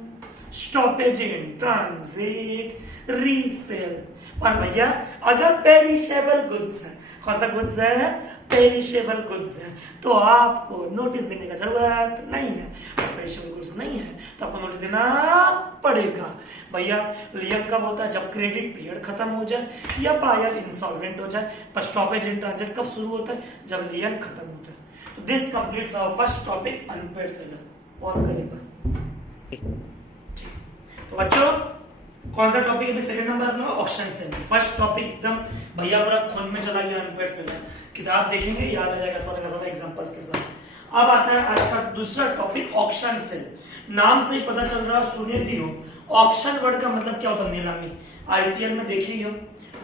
स्टॉपेज इन ट्रांजिट, रीसेल। और भैया अगर पेरिशेबल गुड्स है, कौन सा गुड्स है? पेरिशेबल गुड्स है, तो आपको नोटिस देने का जरूरत नहीं है। और पेरिशेबल गुड्स नहीं है तो आपको नोटिस देना पड़ेगा। भैया लियन कब होता है? जब क्रेडिट पीरियड खत्म हो जाए या बायर इंसॉल्वेंट हो जाए। पर स्टॉपेज इन ट्रांजिट कब शुरू होता है? जब लियन खत्म होता है। This completes our first topic, unpaid seller. Pause करिए पर। तो बच्चों कौन सा टॉपिक अभी सेकंड नंबर अपना? Auction sale. फर्स्ट टॉपिक एकदम भैया पूरा खून में चला गया, अनपेड सेलर। किताब देखेंगे याद आ जाएगा सारा का सारा एग्जांपल्स के साथ। अब आता है आज का दूसरा टॉपिक, ऑक्शन सेल। नाम से ही पता चल रहा है, सुने भी हो, ऑक्शन वर्ड का मतलब क्या होता है? नीलामी। आईपीएल में देखे ही हो,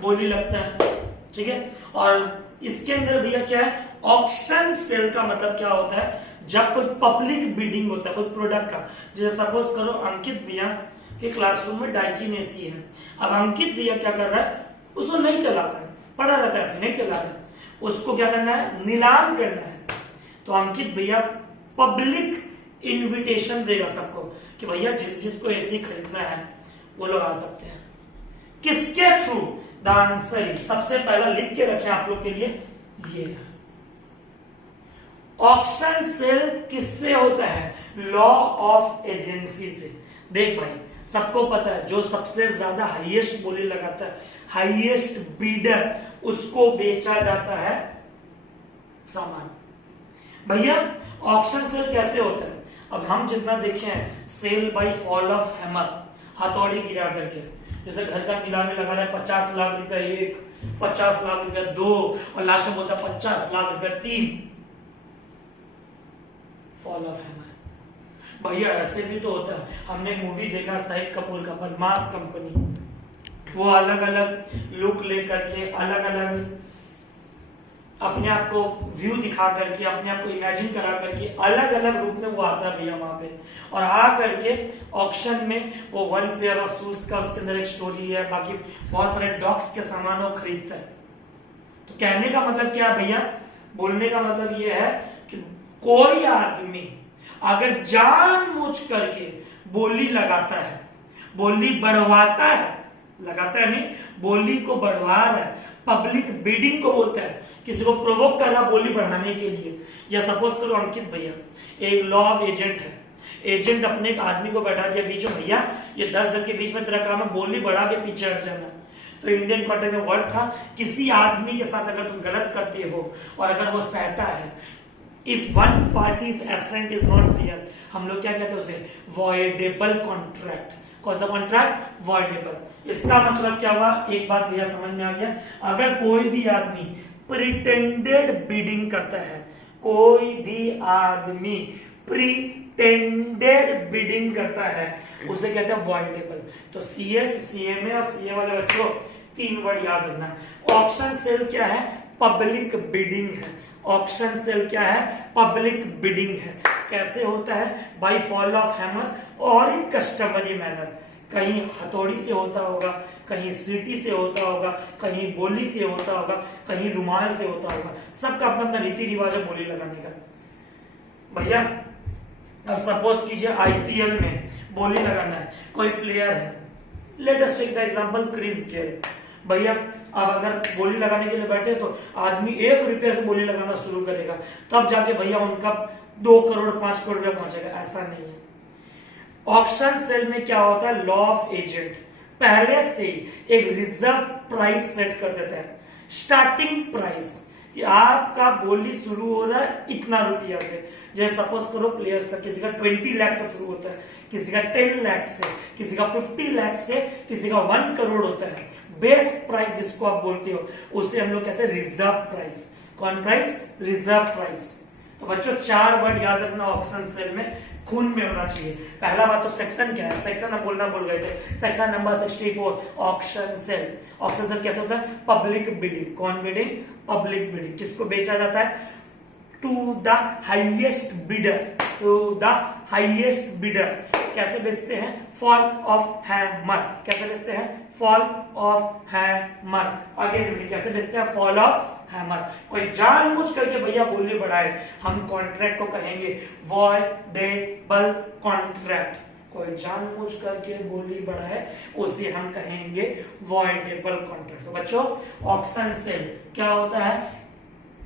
बोली लगता है, ठीक है। और इसके अंदर भैया क्या है? ऑक्शन सेल का मतलब क्या होता है? जब कोई पब्लिक बिडिंग होता है कोई प्रोडक्ट का, जैसे सपोज करो अंकित भैया के क्लासरूम में डाइकिन एसी है। अब अंकित भैया क्या कर रहा है? उसको नहीं चला रहा है, पड़ा रहता है ऐसे, नहीं चला रहा है, उसको क्या करना है? नीलाम करना है। तो अंकित भैया पब्लिक इनविटेशन देगा सबको कि भैया जिस जिसको एसी खरीदना है वो लोग आ सकते हैं। किसके थ्रू? द आंसर सबसे पहला लिख के रखें आप लोग के लिए, ये ऑक्शन सेल किससे होता है? लॉ ऑफ एजेंसी से। देख भाई सबको पता है जो सबसे ज्यादा हाईएस्ट बोली लगाता है, हाईएस्ट बीडर, उसको बेचा जाता है सामान। भैया ऑक्शन सेल कैसे होता है? अब हम जितना देखे हैं, sale by fall of hammer, हथौड़ी गिरा करके, जैसे घर का नीलामी लगा रहा है 50 लाख रुपया एक, 50 लाख रुपया 2, और लास्ट में बोलता है 50 लाख रुपया 3, फॉल ऑफ हैमर। भैया ऐसे भी तो होता है, हमने मूवी देखा शाहिद कपूर का बदमाश कंपनी, वो अलग अलग लुक लेकर के अलग अलग अपने आप को व्यू दिखा करके, अपने आप को इमेजिन करा करके अलग अलग रूप में वो आता है भैया वहां पे, और आ करके ऑक्शन में वो 1 पेयर ऑफ शूज का उसके अंदर एक स्टोरी है, बाकी बहुत सारे डॉग्स के सामान वो खरीदता है। तो कहने का मतलब क्या है भैया, बोलने का मतलब ये है कि कोई आदमी अगर जानबूझ करके बोली लगाता है, बोली बढ़वाता है, लगाता है नहीं, बोली को बढ़वा रहा है, पब्लिक बिडिंग को बोलता है, किसी को प्रोवोक कर रहा बोली बढ़ाने के लिए। या सपोज करो अंकित भैया एक लॉ ऑफ एजेंट है, एजेंट अपने एक आदमी को बैठा दिया बीच में, भैया ये 10 जन के बीच में तेरा काम है बोली बढ़ा के पीछे हट जाना। तो इंडियन कॉन्टेक्स्ट में वर्ड था, किसी आदमी के साथ अगर तुम गलत करते हो और अगर वो सहता है, if one party's assent is not there, हम लोग क्या कहते हैं उसे, वॉइडेबल कॉन्ट्रैक्ट। कौन सा कॉन्ट्रैक्ट, वॉइडेबल। इसका मतलब क्या हुआ, एक बात भैया समझ में आ गया, अगर कोई भी आदमी प्रिटेंडेड बिडिंग करता है, कोई भी आदमी प्रिटेंडेड बिडिंग करता है, उसे कहते हैं वॉइडेबल। तो सीएस, सीएमए और सीए वाले बच्चों 3 वर्ड याद रखना। ऑक्शन सेल क्या है, पब्लिक बिडिंग है। ऑक्शन सेल क्या है, पब्लिक बिडिंग है। कैसे होता है, बाय फॉल ऑफ हैमर और इन कस्टमरी मैनर। कहीं हथौड़ी से होता होगा, कहीं सीटी से होता होगा, कहीं बोली से होता होगा, कहीं रुमाल से होता होगा। सबका अपना अपना रीति रिवाज है बोली लगाने का। भैया अब सपोज कीजिए आईपीएल में बोली लगाना है, कोई प्लेयर है, let us take the example Chris Gayle. भैया अब अगर बोली लगाने के लिए बैठे तो आदमी 1 रुपये से बोली लगाना शुरू करेगा, तब जाके भैया उनका 2 करोड़ 5 करोड़ रुपया पहुंचेगा, ऐसा नहीं है। ऑक्शन सेल में क्या होता है, लॉ ऑफ एजेंट पहले से एक रिजर्व प्राइस सेट कर देता है, स्टार्टिंग प्राइस, कि आपका बोली शुरू हो रहा है इतना रुपया से। जैसे सपोज करो प्लेयर्स का, किसी का 20 लाख से शुरू होता है, किसी का 10 लाख से, किसी का 50 लाख से, किसी का 1 करोड़ होता है। बेस प्राइस जिसको आप बोलते हो उसे हम लोग कहते हैं रिजर्व प्राइस। कौन प्राइस, रिजर्व प्राइस। तो बच्चों 4 वर्ड याद रखना ऑक्शन सेल में, खून में होना चाहिए। पहला बात तो सेक्शन क्या है, सेक्शन हम बोलना भूल गए थे, section number 64 auction sale. Auction sale कैसे होता है, पब्लिक बिडिंग। कौन बिडिंग, पब्लिक बिडिंग। किसको बेचा जाता है, to the highest bidder, to the highest bidder. कैसे बेचते हैं, फॉल ऑफ हैमर। कैसे बेचते हैं, फॉल ऑफ हैमर। आगे कैसे बेचते हैं, फॉल ऑफ हैमर। कोई जानबूझ करके भैया बोली बढ़ाए, हम कॉन्ट्रैक्ट को कहेंगे वॉइडेबल कॉन्ट्रैक्ट। कोई जानबूझ करके बोली बढ़ाए उसे हम कहेंगे वॉइडेबल कॉन्ट्रैक्ट। तो बच्चों ऑक्शन सेल क्या होता है,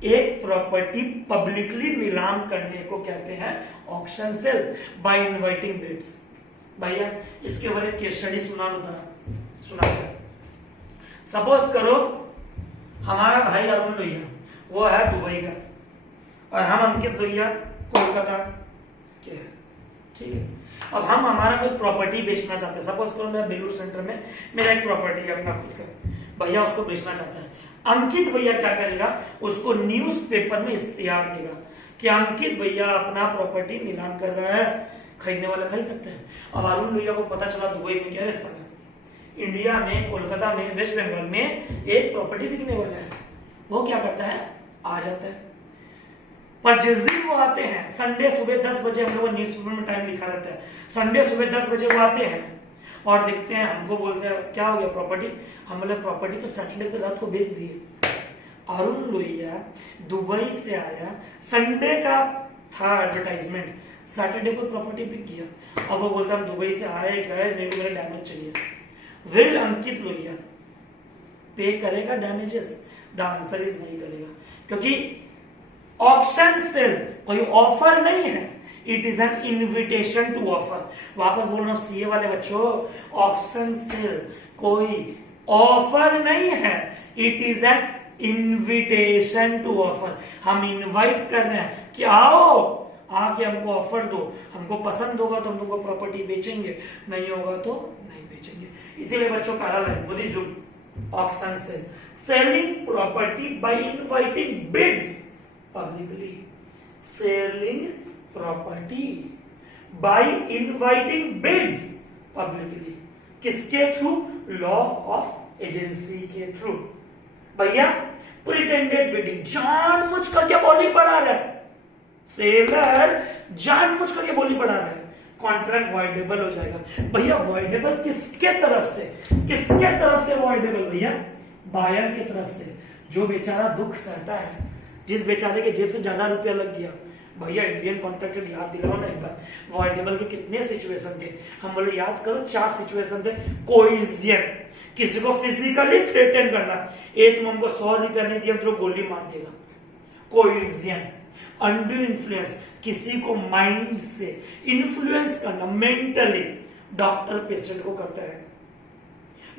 एक प्रॉपर्टी पब्लिकली नीलाम करने को कहते हैं auction sale by inviting bids. भैया इसके ऊपर एक केस स्टडी सुना सपोज करो हमारा भाई अरुण लोहिया वो है दुबई का और हम अंकित भैया कोलकाता के हैं, ठीक है। अब हम हमारा कोई प्रॉपर्टी बेचना चाहते हैं, सपोज करो मैं बेलूर सेंटर में मेरा एक प्रॉपर्टी है अपना खुद का, भैया उसको बेचना चाहता है। अंकित भैया क्या करेगा, उसको न्यूज़पेपर में इश्तिहार देगा कि अंकित भैया अपना प्रॉपर्टी नीलाम कर रहा है, खरीदने वाला खरीद सकते हैं। अब अरुण लोहिया को पता चला दुबई में क्या रिश्ता है, इंडिया में, कोलकाता में, वेस्ट बंगाल में एक प्रॉपर्टी बिकने वाला है। वो क्या करता है, आ जाता है। पर जिस दिन वो आते हैं, संडे सुबह 10 बजे, हम लोग न्यूज़पेपर में टाइम लिखा रहता है, संडे सुबह 10 बजे वो आते हैं और देखते हैं, हमको बोलते हैं क्या हो गया प्रॉपर्टी, हम बोले प्रॉपर्टी तो सैटरडे को रात को बेच दिए। अरुण लोहिया दुबई से आया, संडे का था एडवर्टाइजमेंट, सैटरडे को प्रॉपर्टी बिक गया। अब वो बोलता हम दुबई से आए गए, मेरे को मेरा डैमेज चाहिए। विल अंकित लोहिया पे करेगा डैमेजेस? द आंसर इज नहीं करेगा, क्योंकि ऑक्शन सेल कोई ऑफर नहीं है, it is an invitation to offer. वापस बोल रहा हूं सीए वाले बच्चों, ऑक्शन सेल कोई ऑफर नहीं है, it is an invitation to offer. हम इनवाइट कर रहे हैं कि आओ, आके हमको ऑफर दो, हमको पसंद होगा तो हम तुमको प्रॉपर्टी बेचेंगे, नहीं होगा तो नहीं बेचेंगे। इसीलिए बच्चों पहला लाइन बोली जो auction sale, selling property by inviting bids publicly, selling property by inviting bids publicly. किसके थ्रू, लॉ ऑफ एजेंसी के थ्रू। भैया प्रिटेंडेड बिडिंग, जानबूझ करके बोली बढ़ा रहा है, सेलर जानबूझ करके बोली बढ़ा रहा है, कॉन्ट्रैक्ट वॉइडेबल हो जाएगा। भैया वॉइडेबल किसके तरफ से, किसके तरफ से वॉइडेबल भैया? बायर की तरफ से, जो बेचारा दुख सहता है, जिस बेचारे के जेब से ज्यादा रुपया लग गया। भैया इंडियन कॉन्ट्रैक्ट याद दिलाओ ना एक बार, वॉइडेबल के कितने सिचुएशन थे? हम बोले याद करो, 4 सिचुएशन थे। कोइजियन, किसी को फिजिकली थ्रेटन करना, तुम हमको 100 रुपया नहीं दिया तो गोली मार देगा, कोइजियन। अंडू इन्फ्लुएंस, किसी को माइंड से इन्फ्लुएंस करना, मेंटली, डॉक्टर पेशेंट को करता है,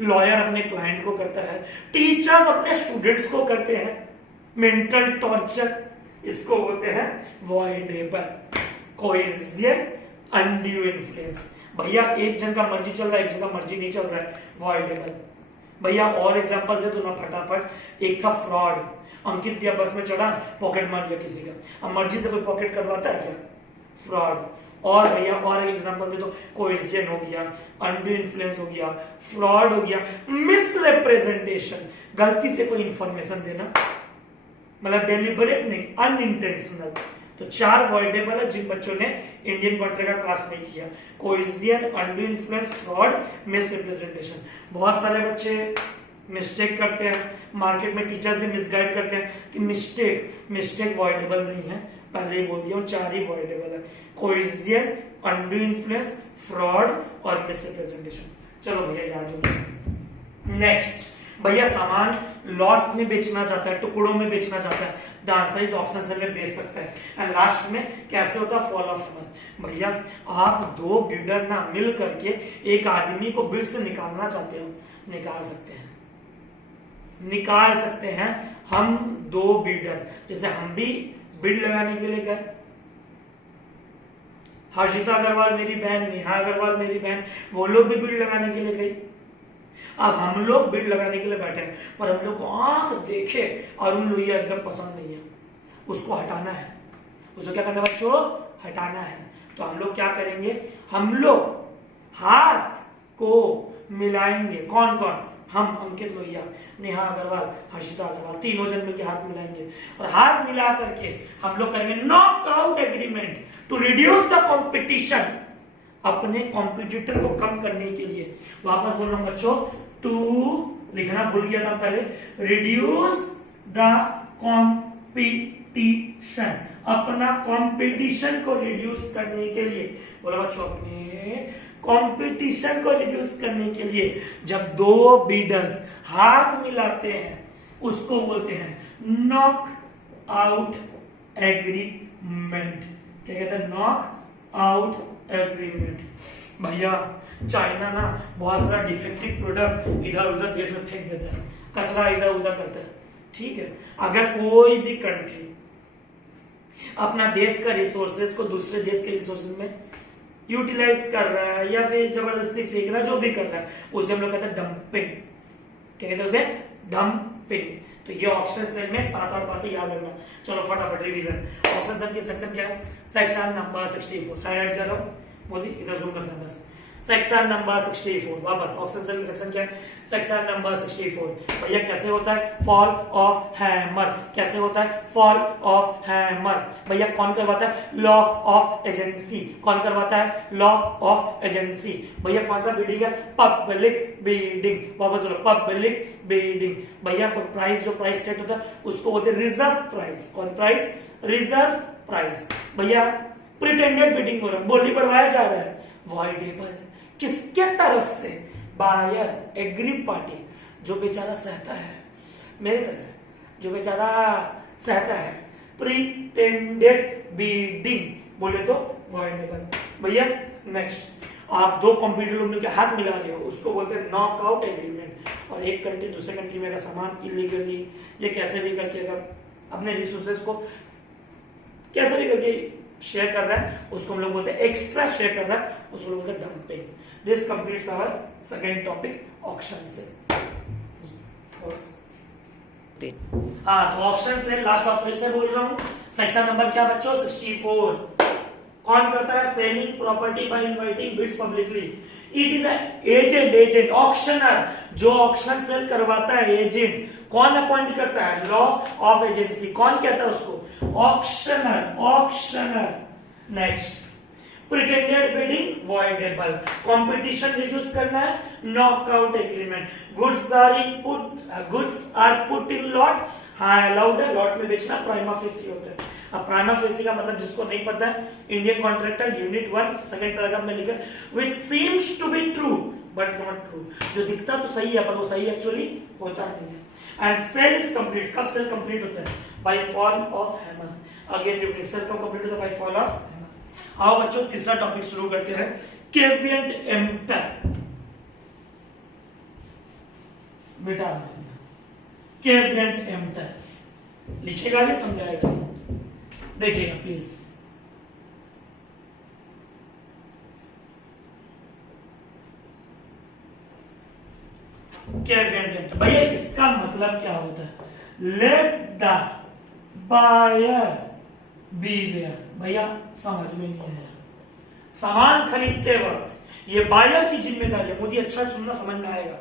लॉयर अपने क्लाइंट को करता है, टीचर्स अपने स्टूडेंट्स को करते हैं, मेंटल टॉर्चर, इसको बोलते हैं वॉइडेबल, कोइजियन, अंडू इन्फ्लुएंस। भैया एक जन का मर्जी चल रहा है, एक जन का मर्जी नहीं चल रहा है, वॉइडेबल। भैया और एग्जांपल दे दो ना फटाफट। एक था फ्रॉड, अंकित भैया बस में चढ़ा, पॉकेट मार लिया किसी का, अब मर्जी से कोई पॉकेट करवाता है क्या? फ्रॉड। और भैया और एक एग्जांपल दे दो, कोइजियन हो गया, अंडू इन्फ्लुएंस हो गया, फ्रॉड हो गया, मिसरिप्रेजेंटेशन, गलती से कोई इंफॉर्मेशन देना, मतलब डेलिबरेट नहीं, अनइंटेंशनल। तो 4 वॉइडेबल है जिन बच्चों ने इंडियन कॉन्ट्रैक्ट का क्लास में किया, कोइजियन, अंडू इन्फ्लुएंस, फ्रॉड, मिसरिप्रेजेंटेशन। बहुत सारे बच्चे मिस्टेक करते हैं, मार्केट में टीचर्स भी मिसगाइड करते हैं कि मिस्टेक वॉइडेबल नहीं है, पहले ही बोल दिया, 4 ही वॉइडेबल है, कोइजियन, अंडू इन्फ्लुएंस, फ्रॉड और मिसरिप्रेजेंटेशन। चलो भैया याद हो गया। नेक्स्ट भैया सामान लॉट्स में बेचना चाहता है, टुकड़ों में बेचना चाहता है, the answer is option sell में बेच सकता है। एंड लास्ट में कैसे होता है? Fall of hammer. भैया आप 2 बिल्डर ना मिल करके एक आदमी को बिड से निकालना चाहते हो, निकाल सकते हैं, निकाल सकते हैं। हम 2 बिल्डर, जैसे हम भी बिड लगाने के लिए गए, हर्षिता अग्रवाल मेरी बहन, नेहा अग्रवाल मेरी बहन, वो लोग भी बिड लगाने के लिए गई। अब हम लोग बिड लगाने के लिए बैठे हैं, पर हम लोग को आंख देखे अरुण लोहिया एकदम पसंद नहीं है, उसको हटाना है। उसको क्या करना बच्चों? हटाना है। तो हम लोग क्या करेंगे? हम लोग हाथ को मिलाएंगे। कौन कौन? हम, अंकित लोहिया, नेहा अग्रवाल, हर्षिता अग्रवाल, तीनों जन मिलकर हाथ मिलाएंगे और हाथ मिला करके हम लोग करेंगे knockout agreement to reduce the competition, अपने कॉम्पिटिटर को कम करने के लिए। वापस बोल रहा हूं बच्चों, टू लिखना भूल गया था पहले, रिड्यूस द कॉम्पिटिशन, अपना कॉम्पिटिशन को रिड्यूस करने के लिए। बोला बच्चों, अपने कॉम्पिटिशन को रिड्यूस करने के लिए जब 2 बिडर्स हाथ मिलाते हैं उसको बोलते हैं नॉक आउट एग्रीमेंट। क्या कहते हैं? Knock out agreement. भैया चाइना ना बहुत सारा डिफेक्टिव प्रोडक्ट इधर उधर देश में फेंक देता है, कचरा इधर उधर करता है, ठीक है। अगर कोई भी कंट्री अपना देश का रिसोर्सेज को दूसरे देश के रिसोर्सेज में यूटिलाइज कर रहा है या फिर जबरदस्ती फेंक रहा है, जो भी कर रहा है, उसे हम लोग कहते हैं डंपिंग। क्या कहते हैं उसे? डंपिंग। तो ये ऑप्शन सेल में 7-8 बातें याद रखना। चलो फटाफट रिवीजन। ऑप्शन सेल की सेक्शन क्या है? Section number 64। साइड जा रहा हूं मोदी, इधर जूम रखना बस। Section number 64। वापस ऑप्शन सेल की सेक्शन क्या है? Section number 64। भैया कैसे होता है? Fall of hammer. कैसे होता है? Fall of hammer. भैया कौन करवाता है? Law of agency. कौन करवाता है? Law of agency. भैया कौन सा बिडिंग है? Public bidding. वापस बोलो, पब्लिक बिडिंग। भैया कोई प्राइस, जो प्राइस सेट होता है उसको बोलते हैं रिजर्व प्राइस। कौन प्राइस? Reserve price. भैया प्रिटेंडेड बिडिंग हो रहा है, बोली बढ़वाया जा रहा है, वॉइडेबल। किसके तरफ से? बायर, एग्री पार्टी, जो बेचारा सहता है, मेरे तरह जो बेचारा सहता है। प्रिटेंडेड बिडिंग बोले तो वॉइडेबल। भैया नेक्स्ट, आप 2 कॉम्पिटिटर मिलकर हाथ मिला रहे हो, उसको बोलते हैं नॉकआउट एग्रीमेंट। और एक कंट्री दूसरे कंट्री में अगर सामान इलीगली या कैसे भी करके अगर अपने रिसोर्सेज को कैसे भी करके शेयर कर रहा है, उसको हम लोग बोलते हैं एक्स्ट्रा शेयर कर रहा है, उसको बोलते हैं dumping. This completes our second topic, auction sale. हाँ, तो ऑक्शन सेल लास्ट बार फिर से बोल रहा हूं। सेक्शन नंबर क्या बच्चों? 64। कौन करता है? Selling property by inviting bids publicly. It is agent auctioneer, जो ऑक्शन सेल करवाता है एजेंट, कौन अपॉइंट करता है, लॉ ऑफ एजेंसी, कौन कहता है उसको, auctioneer. Next, pretended bidding voidable, competition reduce करना है, knockout agreement, goods are put in lot, हाँ अलाउड है, लॉट में बेचना प्राइमा फेसी होता है। अब प्राइमा फेसी का मतलब जिसको नहीं पता है, Indian contractor unit 1 second paragraph में लिखा which seems to be true but not true, जो दिखता तो सही है पर वो सही एक्चुअली होता नहीं है। एंड सेल इज कंप्लीट, कब सेल कंप्लीट होता है, by fall of hammer. Again repeat, sale कब कंप्लीट होता है, बाय फॉल ऑफ हैमर। आओ बच्चों तीसरा टॉपिक शुरू करते हैं, केविएंट एम्प्टर। बेटा केविएंट एम्प्टर लिखेगा भी समझाएगा, देखिएगा प्लीज। केविएंट भैया इसका मतलब क्या होता है, लेट द बायर बीवेयर। भैया समझ में नहीं आया, सामान खरीदते वक्त ये बायर की जिम्मेदारी है, मोदी अच्छा सुनना समझ में आएगा।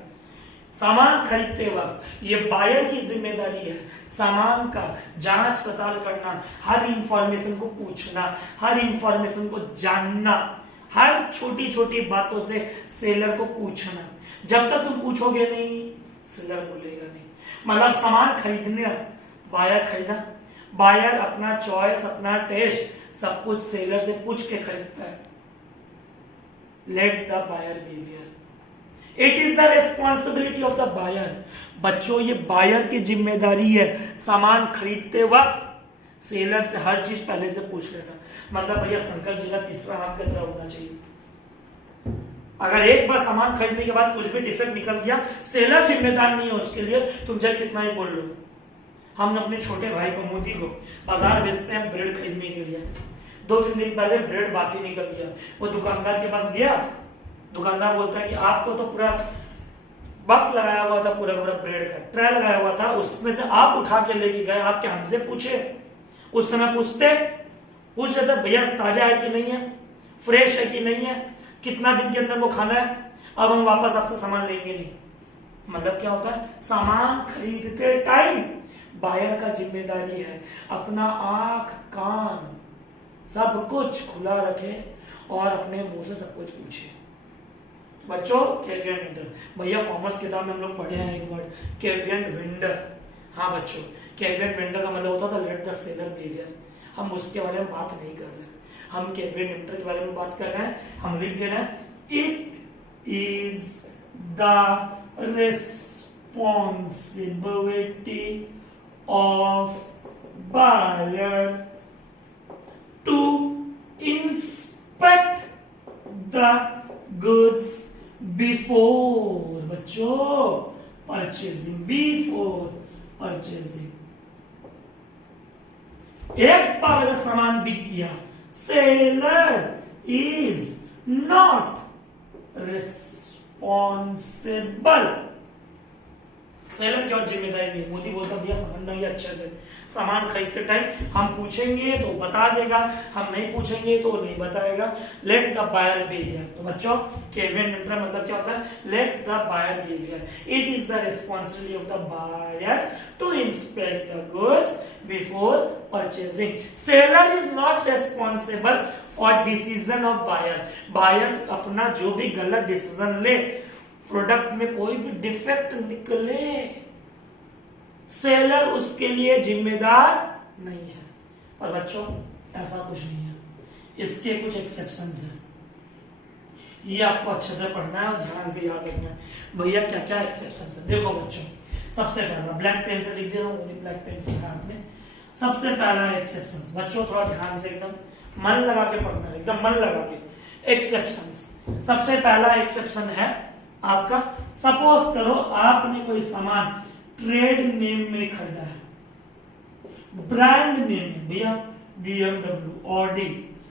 सामान खरीदते वक्त ये बायर की जिम्मेदारी है सामान का जांच पड़ताल करना, हर इंफॉर्मेशन को पूछना, हर इंफॉर्मेशन को जानना, हर छोटी छोटी बातों से सेलर को पूछना। जब तक तुम पूछोगे नहीं सेलर बोलेगा नहीं। मतलब सामान खरीदने बायर खरीदा, बायर अपना चॉइस अपना टेस्ट सब कुछ सेलर से पूछ के खरीदता है। Let the buyer behaviour, it is the responsibility of the buyer. बच्चों ये बायर की जिम्मेदारी है सामान खरीदते वक्त सेलर से हर चीज पहले से पूछ लेना। मतलब भैया शंकर जी का तीसरा हाथ की तरह होना चाहिए। अगर एक बार सामान खरीदने के बाद कुछ भी डिफेक्ट निकल गया, सेलर जिम्मेदार नहीं है उसके लिए, तुम चाहे कितना ही बोल लो। हमने अपने छोटे भाई को मोदी को बाजार भेजते हैं ब्रेड खरीदने के लिए, 2-3 दिन पहले ब्रेड बासी निकल गया। वो दुकानदार के पास गया, दुकानदार बोलता है कि आपको तो पूरा बफ लगाया हुआ था, पूरा ब्रेड का ट्रे लगाया हुआ था, उसमें से आप उठा के लेके गए, आपके हमसे पूछे। उस समय पूछ रहे थे भैया ताजा है कि नहीं है, फ्रेश है कि नहीं है, कितना दिन के अंदर वो खाना है, अब हम वापस आपसे सामान लेंगे नहीं। मतलब क्या होता है, सामान खरीदते टाइम बायर का जिम्मेदारी है अपना आंख कान सब कुछ खुला रखे और अपने मुंह से सब कुछ पूछे। बच्चों केविएंट वेंडर, भैया कॉमर्स किताब में हम लोग पढ़े हैं एक वर्ड केविएंट वेंडर। हाँ बच्चों, केविएंट वेंडर का मतलब होता था लेट द सेलर बिहेवियर। हम उसके बारे में बात नहीं कर रहे, हम केविएंट वेंडर के बारे में बात कर रहे हैं। हम लिख दे रहे हैं it is the responsibility of buyer to inspect the goods before बच्चों purchasing, before purchasing। एक बार अगर सामान बिक गया, seller is not responsible। Seller की और जिम्मेदारी नहीं। मोदी बोलता भैया समझना ये अच्छे से, सामान खरीदते टाइम हम पूछेंगे तो बता देगा, हम नहीं पूछेंगे तो नहीं बताएगा। Let the buyer behaviour. तो बच्चों केविएंट वेंडर मतलब क्या होता है, let the buyer behaviour. It is the responsibility of the buyer to inspect the goods before purchasing. Seller is not responsible for decision of buyer. Buyer अपना जो भी गलत डिसीजन ले, प्रोडक्ट में कोई भी डिफेक्ट निकले, सेलर उसके लिए जिम्मेदार नहीं है। पर बच्चों ऐसा कुछ नहीं है, इसके कुछ एक्सेप्शंस हैं। ये आपको अच्छे से पढ़ना है और ध्यान से याद रखना है भैया क्या क्या एक्सेप्शंस है। देखो बच्चों, सबसे पहला ब्लैक पेन से लिख दे रहा हूँ, ब्लैक पेन के हाथ में। सबसे पहला एक्सेप्शंस, बच्चों थोड़ा ध्यान से एकदम मन लगा के पढ़ना है, एकदम मन लगा के। एक्सेप्शंस, सबसे पहला एक्सेप्शन है आपका, सपोज करो आपने कोई सामान ट्रेड नेम में खरीदा है, ब्रांड नेम में, भैया BMW, ऑडी।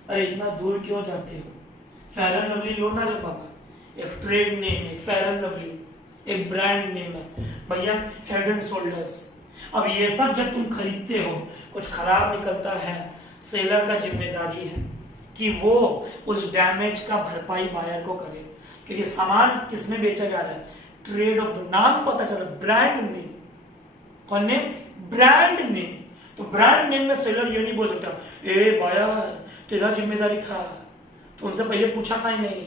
अरे इतना दूर क्यों जाते हो, फेयर एंड लवली लो ना रे बाबा। एक ट्रेड नेम है फेयर एंड लवली, एक ब्रांड नेम है भैया हेड एंड शोल्डर्स। अब ये सब जब तुम खरीदते हो, कुछ खराब निकलता है, सेलर का जिम्मेदारी है कि वो उस डैमेज का भरपाई बायर को करे। क्योंकि सामान किसमें बेचा जा रहा है, ट्रेड ऑफ द, नाम पता चला, ब्रांड नेम, कौन नेम, ब्रांड नेम। तो ब्रांड नेम में सेलर ये नहीं बोल सकता ए बाया तेरा जिम्मेदारी था, तो उनसे पहले पूछा कहीं नहीं,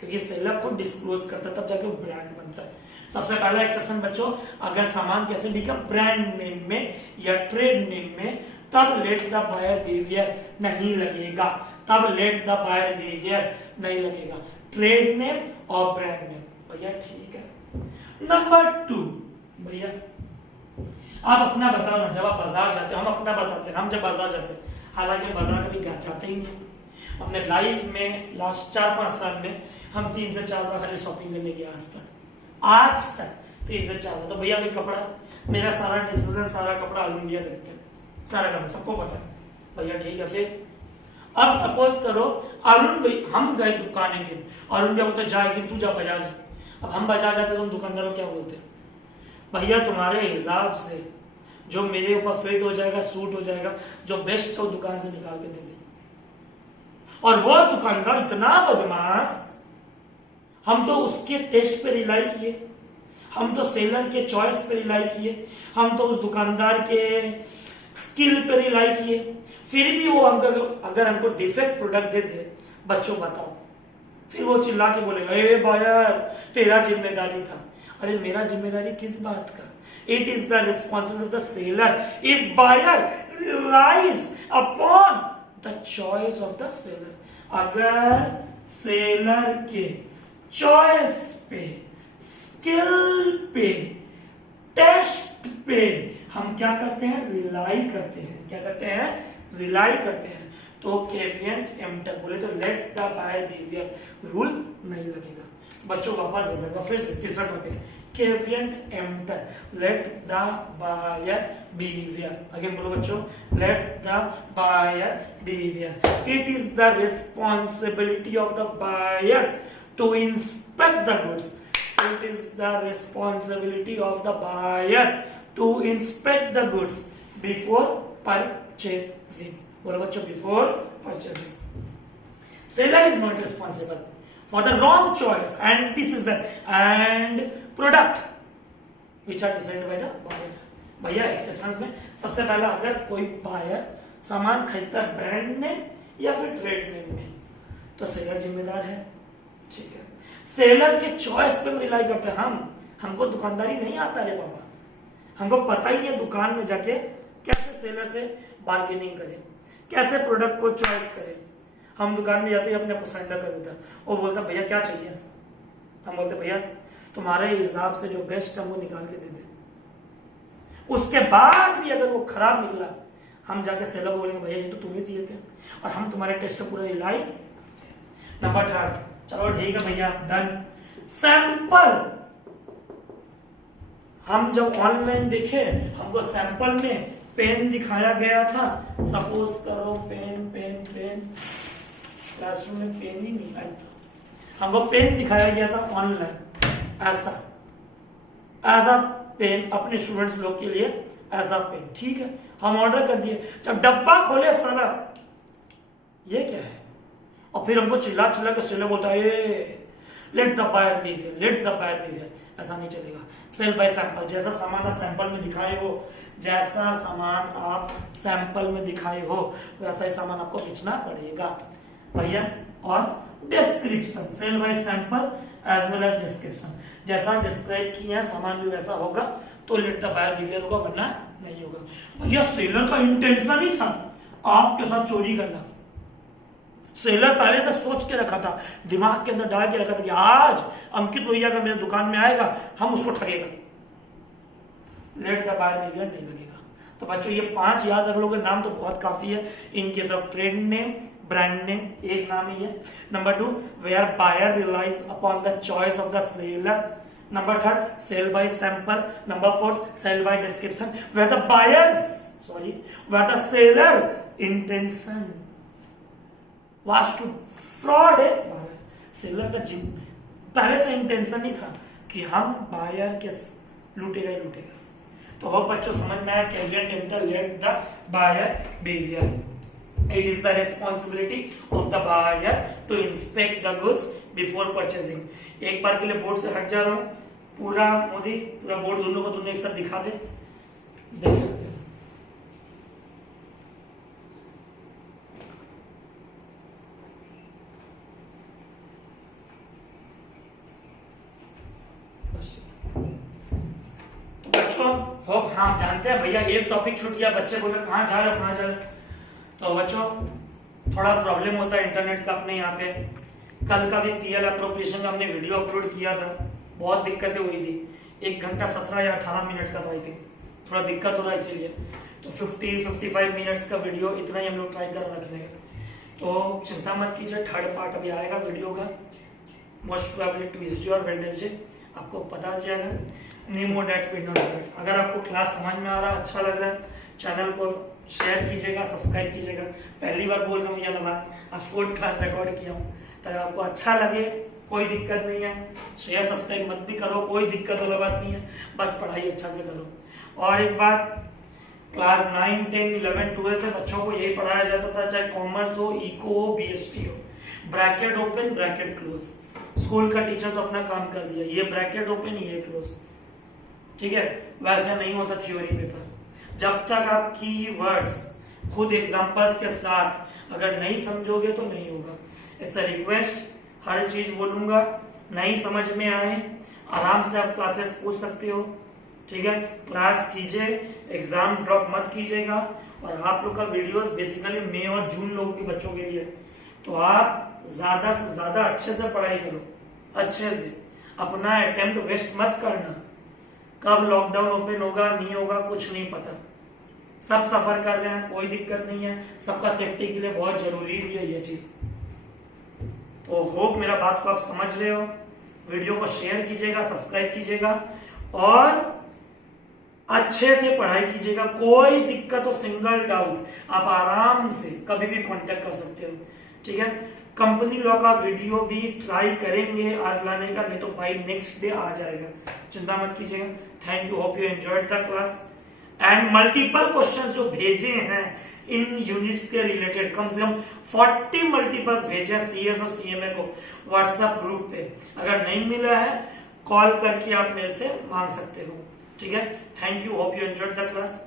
क्योंकि सेलर खुद डिस्क्लोज करता तब जाके वो ब्रांड बनता है। सबसे पहला एक्सेप्शन बच्चों, अगर सामान कैसे बिका, ब्रांड नेम में या ट्रेड नेम में, तब लेट द बायर बिहेवियर नहीं लगेगा, तब लेट द बायर बिहेवियर नहीं लगेगा, ट्रेड नेम और ब्रांड नेम। भैया ठीक है। नंबर 2, भैया आप अपना बताओ ना, जब आप बाजार जाते हो, हम अपना बताते हैं, हम जब बाजार जाते हैं, हालांकि बाजार कभी जाते ही नहीं, अपने लाइफ में लास्ट 4-5 साल में हम 3 से 4 बार खाली शॉपिंग करने गए आज तक 3 से 4 बार। तो भैया भी कपड़ा, मेरा सारा डिसीजन, सारा कपड़ा ऑल इंडिया देखते हैं, सारा कपड़ा सबको पता है। भैया ठीक है, फिर अब सपोज करो अरुण भाई, हम गए दुकान एक दिन, अरुण भैया बोलते जा एक दिन तू जा बाजार जा। अब हम बाजार जाते तो हम दुकानदारों क्या बोलते, भैया तुम्हारे हिसाब से जो मेरे ऊपर फिट हो जाएगा, सूट हो जाएगा, जो बेस्ट हो दुकान से निकाल के दे दे। और वो दुकानदार इतना बदमाश, हम तो उसके टेस्ट पे रिलाई किए, हम तो सेलर के चॉइस पे रिलाई किए, हम तो उस दुकानदार के स्किल पे रिलाई किए, फिर भी वो हमको अगर हमको डिफेक्ट प्रोडक्ट देते, बच्चों बताओ, फिर वो चिल्ला के बोलेगा ए बायर तेरा जिम्मेदारी था। अरे मेरा जिम्मेदारी किस बात का, it is the responsibility of the seller if buyer relies upon the choice of the seller. अगर सेलर के चॉइस पे, स्किल पे, टेस्ट पे हम क्या करते हैं, रिलाई करते हैं, क्या करते हैं, रिलाई करते हैं, तो केविएंट एम्प्टर बोले तो let the buyer behaviour rule नहीं लगेगा। बच्चों वापस बोलेगा फिर से, तीसरा topic, caveat emptor, let the buyer behaviour. Again बोलो बच्चों, let the buyer behaviour. It is the responsibility of the buyer to inspect the goods. It is the responsibility of the buyer to inspect the goods before purchasing. बोलो बच्चों, before purchasing. Seller is not responsible for the wrong choice and decision and product which are decided by the buyer. भैया exceptions में सबसे पहला, अगर कोई buyer सामान खरीदता है ब्रांड नेम या फिर ट्रेड नेम में, तो सेलर जिम्मेदार है, ठीक है। सेलर के चॉइस पे रिलाई करते हैं हमको दुकानदारी नहीं आता रे बाबा, हमको पता ही नहीं है दुकान में जाके कैसे सेलर से बार्गेनिंग करें, कैसे प्रोडक्ट को चॉइस करें। हम दुकान में जाते ही अपने पसंद कर देते हैं, वो बोलता भैया क्या चाहिए, हम बोलते भैया तुम्हारे हिसाब से जो बेस्ट है वो निकाल के दे दे। उसके बाद भी अगर वो खराब निकला, हम जाके सेलर को बोलेंगे भैया ये तो तुम्हें दिए थे और हम तुम्हारे टेस्ट पे पूरा रिलाई। नंबर 3, चलो ठीक है भैया डन। सैंपल, हम जब ऑनलाइन देखे हमको सैंपल में पेन दिखाया गया था, सपोज करो पेन पेन पेन, क्लासरूम में पेन ही नहीं आई, हमको पेन दिखाया गया था ऑनलाइन, ऐसा पेन अपने स्टूडेंट्स लोग के लिए, ऐसा पेन, ठीक है, हम ऑर्डर कर दिए। जब डब्बा खोले साला ये क्या है, और फिर हमको चिल्ला चिल्ला के सेलर बोलता है let the buyer behaviour, let the buyer behaviour. ऐसा नहीं चलेगा। सेल बाय सैंपल, जैसा सामान आप सैंपल में दिखाए हो, जैसा सामान आप सैंपल में दिखाए हो वैसा ही सामान आपको बेचना पड़ेगा भैया। और description, sale by sample as well as description, जैसा डिस्क्राइब किया सामान भी वैसा होगा तो लेट द बायर बिहेवियर होगा, वरना नहीं होगा। भैया सेलर का इंटेंशन ही था आपके साथ चोरी करना, सेलर पहले से सोच के रखा था, दिमाग के अंदर डाल के रखा था कि आज अंकित भैया का मेरे दुकान में आएगा, हम उसको ठगेगा, लेट द बायर बिहेवियर नहीं लगेगा। तो बच्चों ये 5 याद रख लोगे, नाम तो बहुत काफी है। In case of trade name, brand name एक नाम ही है। Number 2, where buyer relies upon the choice of the seller. Number 3, sale by sample. Number 4, sale by description, where the buyers where the seller intention was to fraud है। Seller का जिम पहले से intention नहीं था कि हम बायर के लूटेगा ही लूटेगा। तो हो बच्चों समझ में आया, caveat emptor, let the buyer behaviour. It is the responsibility of the buyer to inspect the goods before purchasing. एक बार के लिए बोर्ड से हट जा रहा हूँ, पूरा मोदी पूरा बोर्ड दोनों को दोनों एक साथ दिखा दे, देख सकते हो। तो बच्चों होप हाँ जानते हैं भैया एक टॉपिक छूट गया, बच्चे बोले कहाँ जा रहे हो कहाँ जा रहे हो। तो बच्चों थोड़ा प्रॉब्लम होता है इंटरनेट का अपने यहाँ पे। कल का भी पीएल अप्रोप्रिएशन का हमने वीडियो अपलोड किया था, बहुत दिक्कतें हुई थी, 1 घंटा 17 या 18 मिनट का था आई थिंक, थोड़ा दिक्कत हो रहा है इसीलिए। तो 50-55 मिनट्स का वीडियो इतना ही हम लोग ट्राई कर रखने का। तो चिंता मत कीजिए, थर्ड पार्ट अभी आएगा वीडियो का, मोस्ट प्रोबेबली ट्यूसडे और वेडनेसडे, आपको पता चलेगा। नीमो डैट पिन नॉट डैट। अगर आपको क्लास समझ में आ रहा है, अच्छा लग रहा है, चैनल को शेयर कीजिएगा, सब्सक्राइब कीजिएगा। पहली बार बोल रहा हूँ यह बात, आज 4th क्लास रिकॉर्ड किया हूँ, तो आपको अच्छा लगे कोई दिक्कत नहीं है, शेयर सब्सक्राइब मत भी करो, कोई दिक्कत वाला बात नहीं है, बस पढ़ाई अच्छा से करो। और एक बात, क्लास 9, 10, 11, 12 से बच्चों को यही पढ़ाया जाता था, चाहे कॉमर्स हो, इको हो, बीएसटी हो, bracket open bracket close. School का टीचर तो अपना काम कर दिया, ये ब्रैकेट ओपन ये क्लोज, ठीक है। वैसा नहीं होता थ्योरी पेपर। जब तक आप कीवर्ड्स खुद एग्जांपल्स के साथ अगर नहीं समझोगे तो नहीं होगा। इट्स अ रिक्वेस्ट, हर चीज बोलूंगा, नहीं समझ में आए आराम से आप क्लासेस पूछ सकते हो, ठीक है। क्लास कीजिए, एग्जाम ड्रॉप मत कीजिएगा। और आप लोग का वीडियोस बेसिकली मई और जून लोगों के बच्चों के लिए, तो आप ज्यादा से ज्यादा अच्छे से पढ़ाई करो, अच्छे से अपना अटेम्प्ट वेस्ट मत करना। कब लॉकडाउन ओपन होगा नहीं होगा कुछ नहीं पता, सब सफर कर रहे हैं, कोई दिक्कत नहीं है, सबका सेफ्टी के लिए बहुत जरूरी भी है ये चीज। तो होप मेरा बात को आप समझ रहे हो। वीडियो को शेयर कीजिएगा, सब्सक्राइब कीजिएगा और अच्छे से पढ़ाई कीजिएगा। कोई दिक्कत हो, सिंगल डाउट, आप आराम से कभी भी कांटेक्ट कर सकते हो, ठीक है। कंपनी लॉ का वीडियो भी ट्राई करेंगे आज लाने का, नहीं तो बाय नेक्स्ट डे आ जाएगा, चिंता मत कीजिएगा। Thank you, hope you enjoyed the class and multiple questions जो भेजे हैं इन यूनिट्स के रिलेटेड, कम से कम 40 मल्टीपल्स भेजे हैं सीएस और सीएमए को व्हाट्सएप ग्रुप पे। अगर नहीं मिला है कॉल करके आप मेरे से मांग सकते हो, ठीक है। Thank you, hope you enjoyed the class.